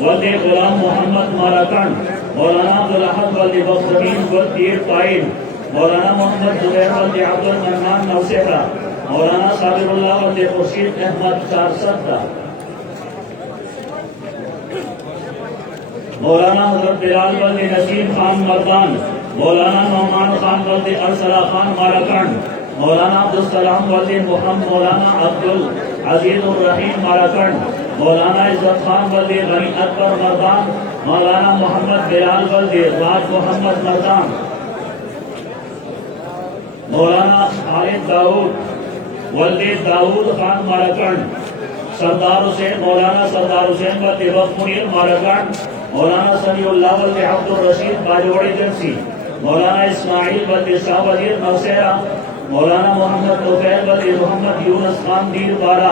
वल्द गुलाम मोहम्मद मालाकंड, मौलाना अब्दुल अहद वल्द बख्तमीन वल्द पीर पाइन, मौलाना मोहम्मद जुबैर वल्द अब्दुल मन्नान नौशेहरा, मौलाना साबिरुल्लाह वल्द खुर्शीद अहमद चारसत्ता, मौलाना हजरत बिलाल वल्द नसीम खान मर्दान, मौलाना नौमान खान वल्द अरसला खान मालाकंड, मौलाना अब्दुल सलाम वल्द मोहम्मद, मौलाना अब्दुल अजीजुर रहीम मालाकंड, मौलाना इज्जत खान वल्द गनी अकबर मर्दान, मौलाना मोहम्मद बिलाल वल्द राज मोहम्मद मर्दान, मौलाना खालिद दाऊद वल्द दाऊद खान मालाकंड, सरदार हुसैन मौलाना सरदार हुसैन वल्द वक्त मुनीर मालाकंड, मौलाना समीउल्लाह वल्द अब्दुल रशीद बाजवाड़ी एजेंसी, मौलाना इस्माइल वल्द शाह वजीर नौशेरा, मौलाना मोहम्मद तोफैल वल्द मोहम्मद यूनुस खान दीरबाला,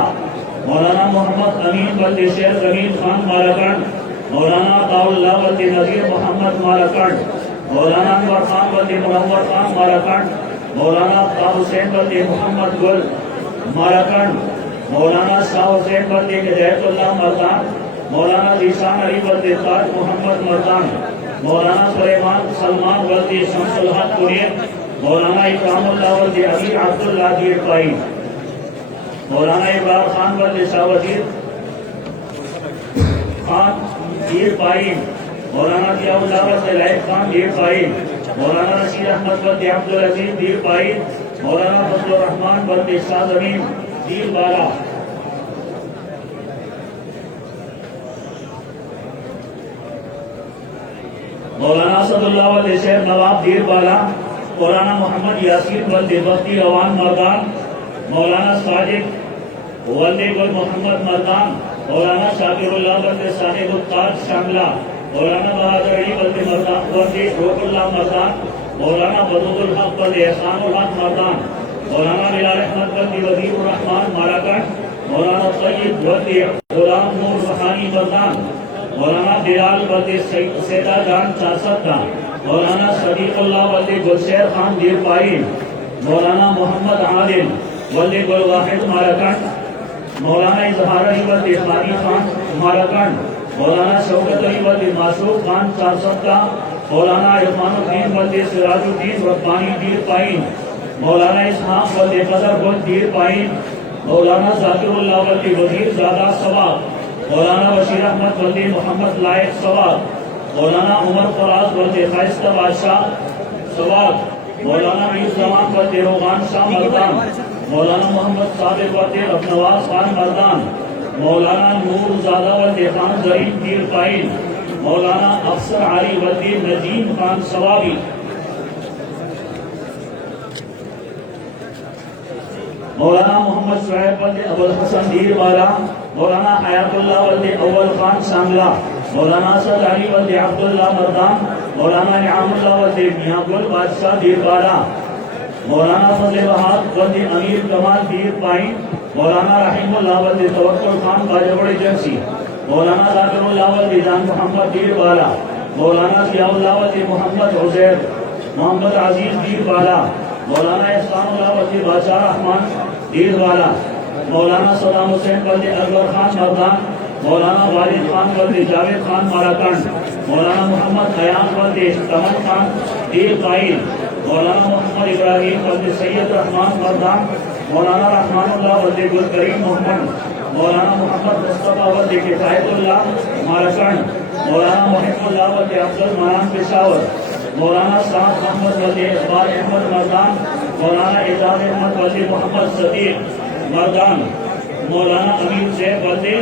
मौलाना मोहम्मद अमीन वल्द शेर जमीन खान मालाकंड, मौलाना अताउल्लाह वल्द नजीर मोहम्मद मालाकंड, मौलाना अनवर खान वल्द मुनव्वर खान मालाकंड, मौलाना अब्बास हुसैन वल्द मोहम्मद गुल मालाकंड, मौलाना शाह हुसैन वल्द हिदायतुल्लाह मर्दान, मौलाना जीशान अली वल्द ताज मोहम्मद मर्दान, मौलाना सुलेमान सलमान वल्द शमसुल हक कुरैन, मौलाना इकरामुल्लाह वल्द अमीर अब्दुल्लाह दीरपाई, मौलाना इब्राहिम खान वल्द शाह वजीर खान दीरपाई, मौलाना जियाउल्लाह वल्द लाइफ खान दीरपाई, मौलाना रशीद अहमद वल्द अब्दुल अजीज दीरपाई, मौलाना फजलुर रहमान वल्द शाह जमीन दीरबाला, मौलाना असदुल्लाह वल्द शेर नवाब दीरबाला, मौलाना मोहम्मद यासीन वल्द बख्ती रवान मर्दान, मौलाना साजिद वल्द गुल मोहम्मद मर्दान, मौलाना शाकिरुल्लाह वल्द साहिबुल ताज शामला, मौलाना बहादुर अली वल्द मर्दान वल्द रोकुल्लाह मर्दान, मौलाना बदरुल हक वल्द एहसानुल हक मर्दान, मौलाना बिलाल अहमद वल्द वजीरुर रहमान मालाकंड, मौलाना सईद वल्द गुलाम नूर रहानी मर्दान, मौलाना बिलाल वल्द सैदा जान चारसत्ता, मौलाना सदीकुल्लाह वल्द गुलशेर खान दीरपाई, मौलाना मोहम्मद आदिल वल्द गुल वाहिद मालाकंड, मौलाना इजहार अली वल्द खानी खान मालाकंड, मौलाना शौकत अली वल्द मासूक खान चारसत्ता, मौलाना इरफानुद्दीन वल्द सिराजुद्दीन रब्बानी दीरपाई, मौलाना इसहाक वल्द कदर वल्द दीरपाई, मौलाना जाकिरुल्लाह वल्द वजीर ज़ादा सवाब, मौलाना बशीर अहमद वल्द मोहम्मद लायक सवाब, मौलाना उमर फराज वल्द खाइस्ता बादशाह सवाब, मौलाना मीर जमान वल्द रोगान शाह मर्दान, मौलाना मोहम्मद सादिक वल्द अबनवाज खान मर्दान, मौलाना नूर ज़ादा वल्द खान जरीन दीरपाई, मौलाना अफसर अली वल्द नजीम खान सवाबी, मौलाना मोहम्मद शुएब वल्द अबुल हसन दीरबाला, मौलाना हयातुल्लाह वल्द अव्वल खान शामला, मौलाना असद अली वल्द अब्दुल्लाह मर्दान, मौलाना नियामुल्लाह वल्द मियाँगुल बादशाह दीरबाला, मौलाना फजल बहाद वल्द अमीर कमाल दीरपाई, मौलाना रहीमुल्लाह वल्द तवक्कुल खान बाजवाड़ी एजेंसी, मौलाना जाकिरुल्लाह वली जान मोहम्मद दीर बाला, मौलाना जियाउल्लाह वली मोहम्मद हुसैन मोहम्मद अजीज दीर बाला, मौलाना इस्लामुल्लाह वली बादशाह रहमान दीर बाला, मौलाना सदाम हुसैन वली अकबर खान मर्दान, मौलाना वालिद खान वली जावेद खान माराकंड, मौलाना मोहम्मद हयान वली तमन खान दीर काइल, मौलाना मोहम्मद इब्राहिम वली सैयद रहमान मर्दान, मौलाना रहमानुल्लाह वली गुल करीम मोहम्मद, मौलाना मोहम्मद मुस्तफा वली किफायतुल्लाह माराकंड, मौलाना मोहिबुल्लाह वली अफजल मनान पेशावर, मौलाना साद मोहम्मद वली इकबाल अहमद मर्दान, मौलाना एजाज अहमद वली मोहम्मद सदीक मर्दान, मौलाना अमीर जैब वली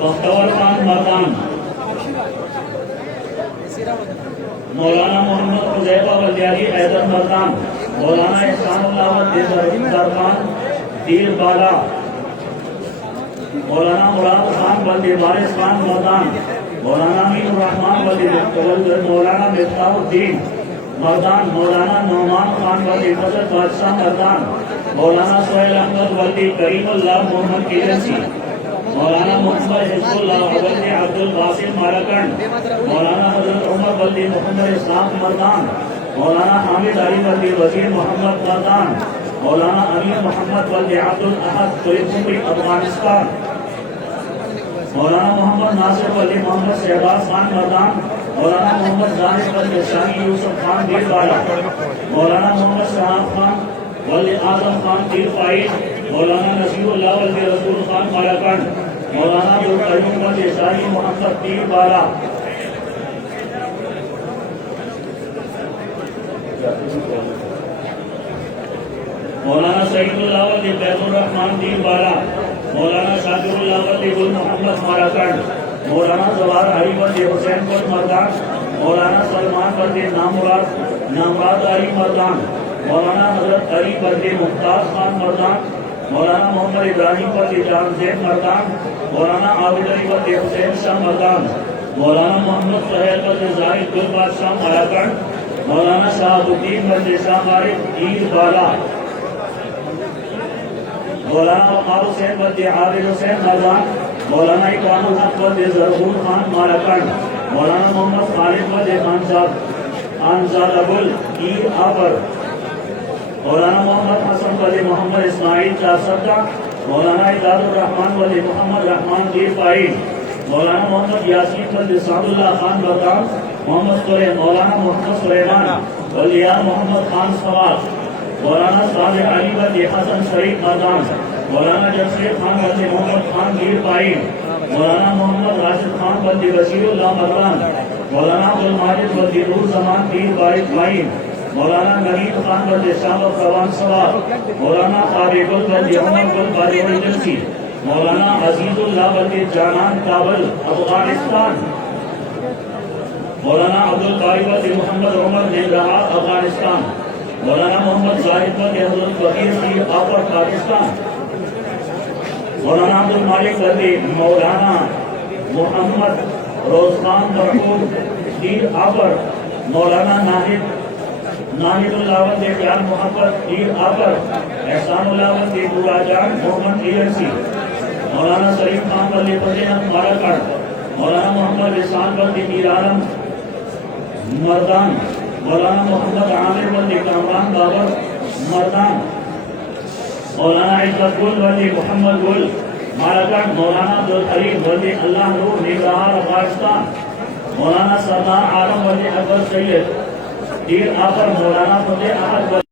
बख्तवर खान मर्दान, मौलाना मोहम्मद हुजैफा वलियाली हैदर मर्दान, मौलाना इहसानुल्लाह वली दरखान दीर बाला, मौलाना मुराद खान वली वारिस खान मर्दान, मौलाना मीनुर रहमान वली मौलाना मिफ्ताहुद्दीन मर्दान, मौलाना नौमान खान वली फजल बादशाह मर्दान, मौलाना सोहेल अहमद वली करीमुल्लाह मोहम्मद एजेंसी, मौलाना मोहम्मद हिजबुल्लाह वली अब्दुल बासिल माराकंड, मौलाना हजरत उमर वली मोहम्मद इस्लाम मर्दान, मौलाना हामिद अली वली वजीर मोहम्मद मर्दान, मौलाना अमीर मोहम्मद वली अब्दुल अहद कुलिपुरी अफगानिस्तान, मौलाना मोहम्मद नासिर वली मोहम्मद शहबाज खान मर्दान, मौलाना मोहम्मद जाहिद वली शाही यूसुफ खान दीरवाला, मौलाना मोहम्मद शहाब खान वली आजम खान दीर फाइज, मौलाना नसीरुल्लाह वली रसूल खान माराकंड, मौलाना अब्दुल कयूम वली शाही मोहम्मद दीर बाला, मौलाना सईदुल्लाह वली बैतुर रहमान दीर बाला, मौलाना शाकिरुल्लाह वली गुल मोहम्मद माराकंड, मौलाना जवाहर अली वली हुसैन गुल मर्दान, मौलाना सलमान वली नामराद अली मर्दान, मौलाना हजरत अली वली मुख्तार खान मर्दान, मौलाना मोहम्मद इब्राहिम वली जान जैन मर्दान, मौलाना आबिद अली वली हुसैन शाह मर्दान, मौलाना मोहम्मद सहेल वली जाहिद गुल बादशाह माराकंड, मौलाना शहाबुद्दीन वली शाह मारिफ दीर बाला, मौलाना वक़ार हुसैन वली आबिद हुसैन मर्दान, मौलाना इकबाल हक वली जरगुल खान माराकंड, मौलाना मोहम्मद खालिद वली खानजाद ईद आबर, मौलाना मोहम्मद हसन वली मोहम्मद इस्माइल चासदा, मौलाना इजाजुर रहमान वली मोहम्मद रहमान दीर फाइल, मौलाना मोहम्मद यासीन वली सादुल्लाह खान मर्दान, मौलाना मोहम्मद सुलेमान वलिया मोहम्मद खान सवाल, मौलाना सादिक अली वली हसन शरीफ मर्दान, मौलाना जमशेद खान वली मोहम्मद खान दीर फाइल, मौलाना मोहम्मद राशिद खान वली वसीरुल्लाह मर्दान, मौलाना अब्दुल माजिद वली नूर जमान दीर बारिक फाइल, मौलाना नवीद खान वली शाह रवान सवाल, मौलाना काबिगुल वली अमर गुल बारिक एजेंसी, मौलाना अजीजुल्लाह वली जानान काबल अफगानिस्तान, मौलाना अब्दुल बारी वली मोहम्मद उमर नेबराहा अफगानिस्तान, मौलाना मोहम्मद जाहिद वली हजरत बकीर दीर आपर पाकिस्तान, मौलाना अब्दुल मालिक वली मौलाना मोहम्मद रोजखान मरहूम दीर आपर, मौलाना नाहिदुल्लाह वली जान मोहम्मद दीर आपर, एहसानुल्लाह वली बुराजान मोहम्मद एजेंसी, मौलाना शरीफ खान वली फतेह माराकंड, मौलाना मोहम्मद इहसान वली मीर आलम मर्दान, मौलाना मोहम्मद आमिर वली कामरान बाबर मर्दान, मौलाना इज्जत गुल वली मोहम्मद गुल माराकंड, मौलाना अब्दुल करीम वली अल्लाह नूर निगरान अफगानिस्तान, मौलाना सरदार आलम वली अकबर सैयद दीर आपर, मौलाना फतेह अहद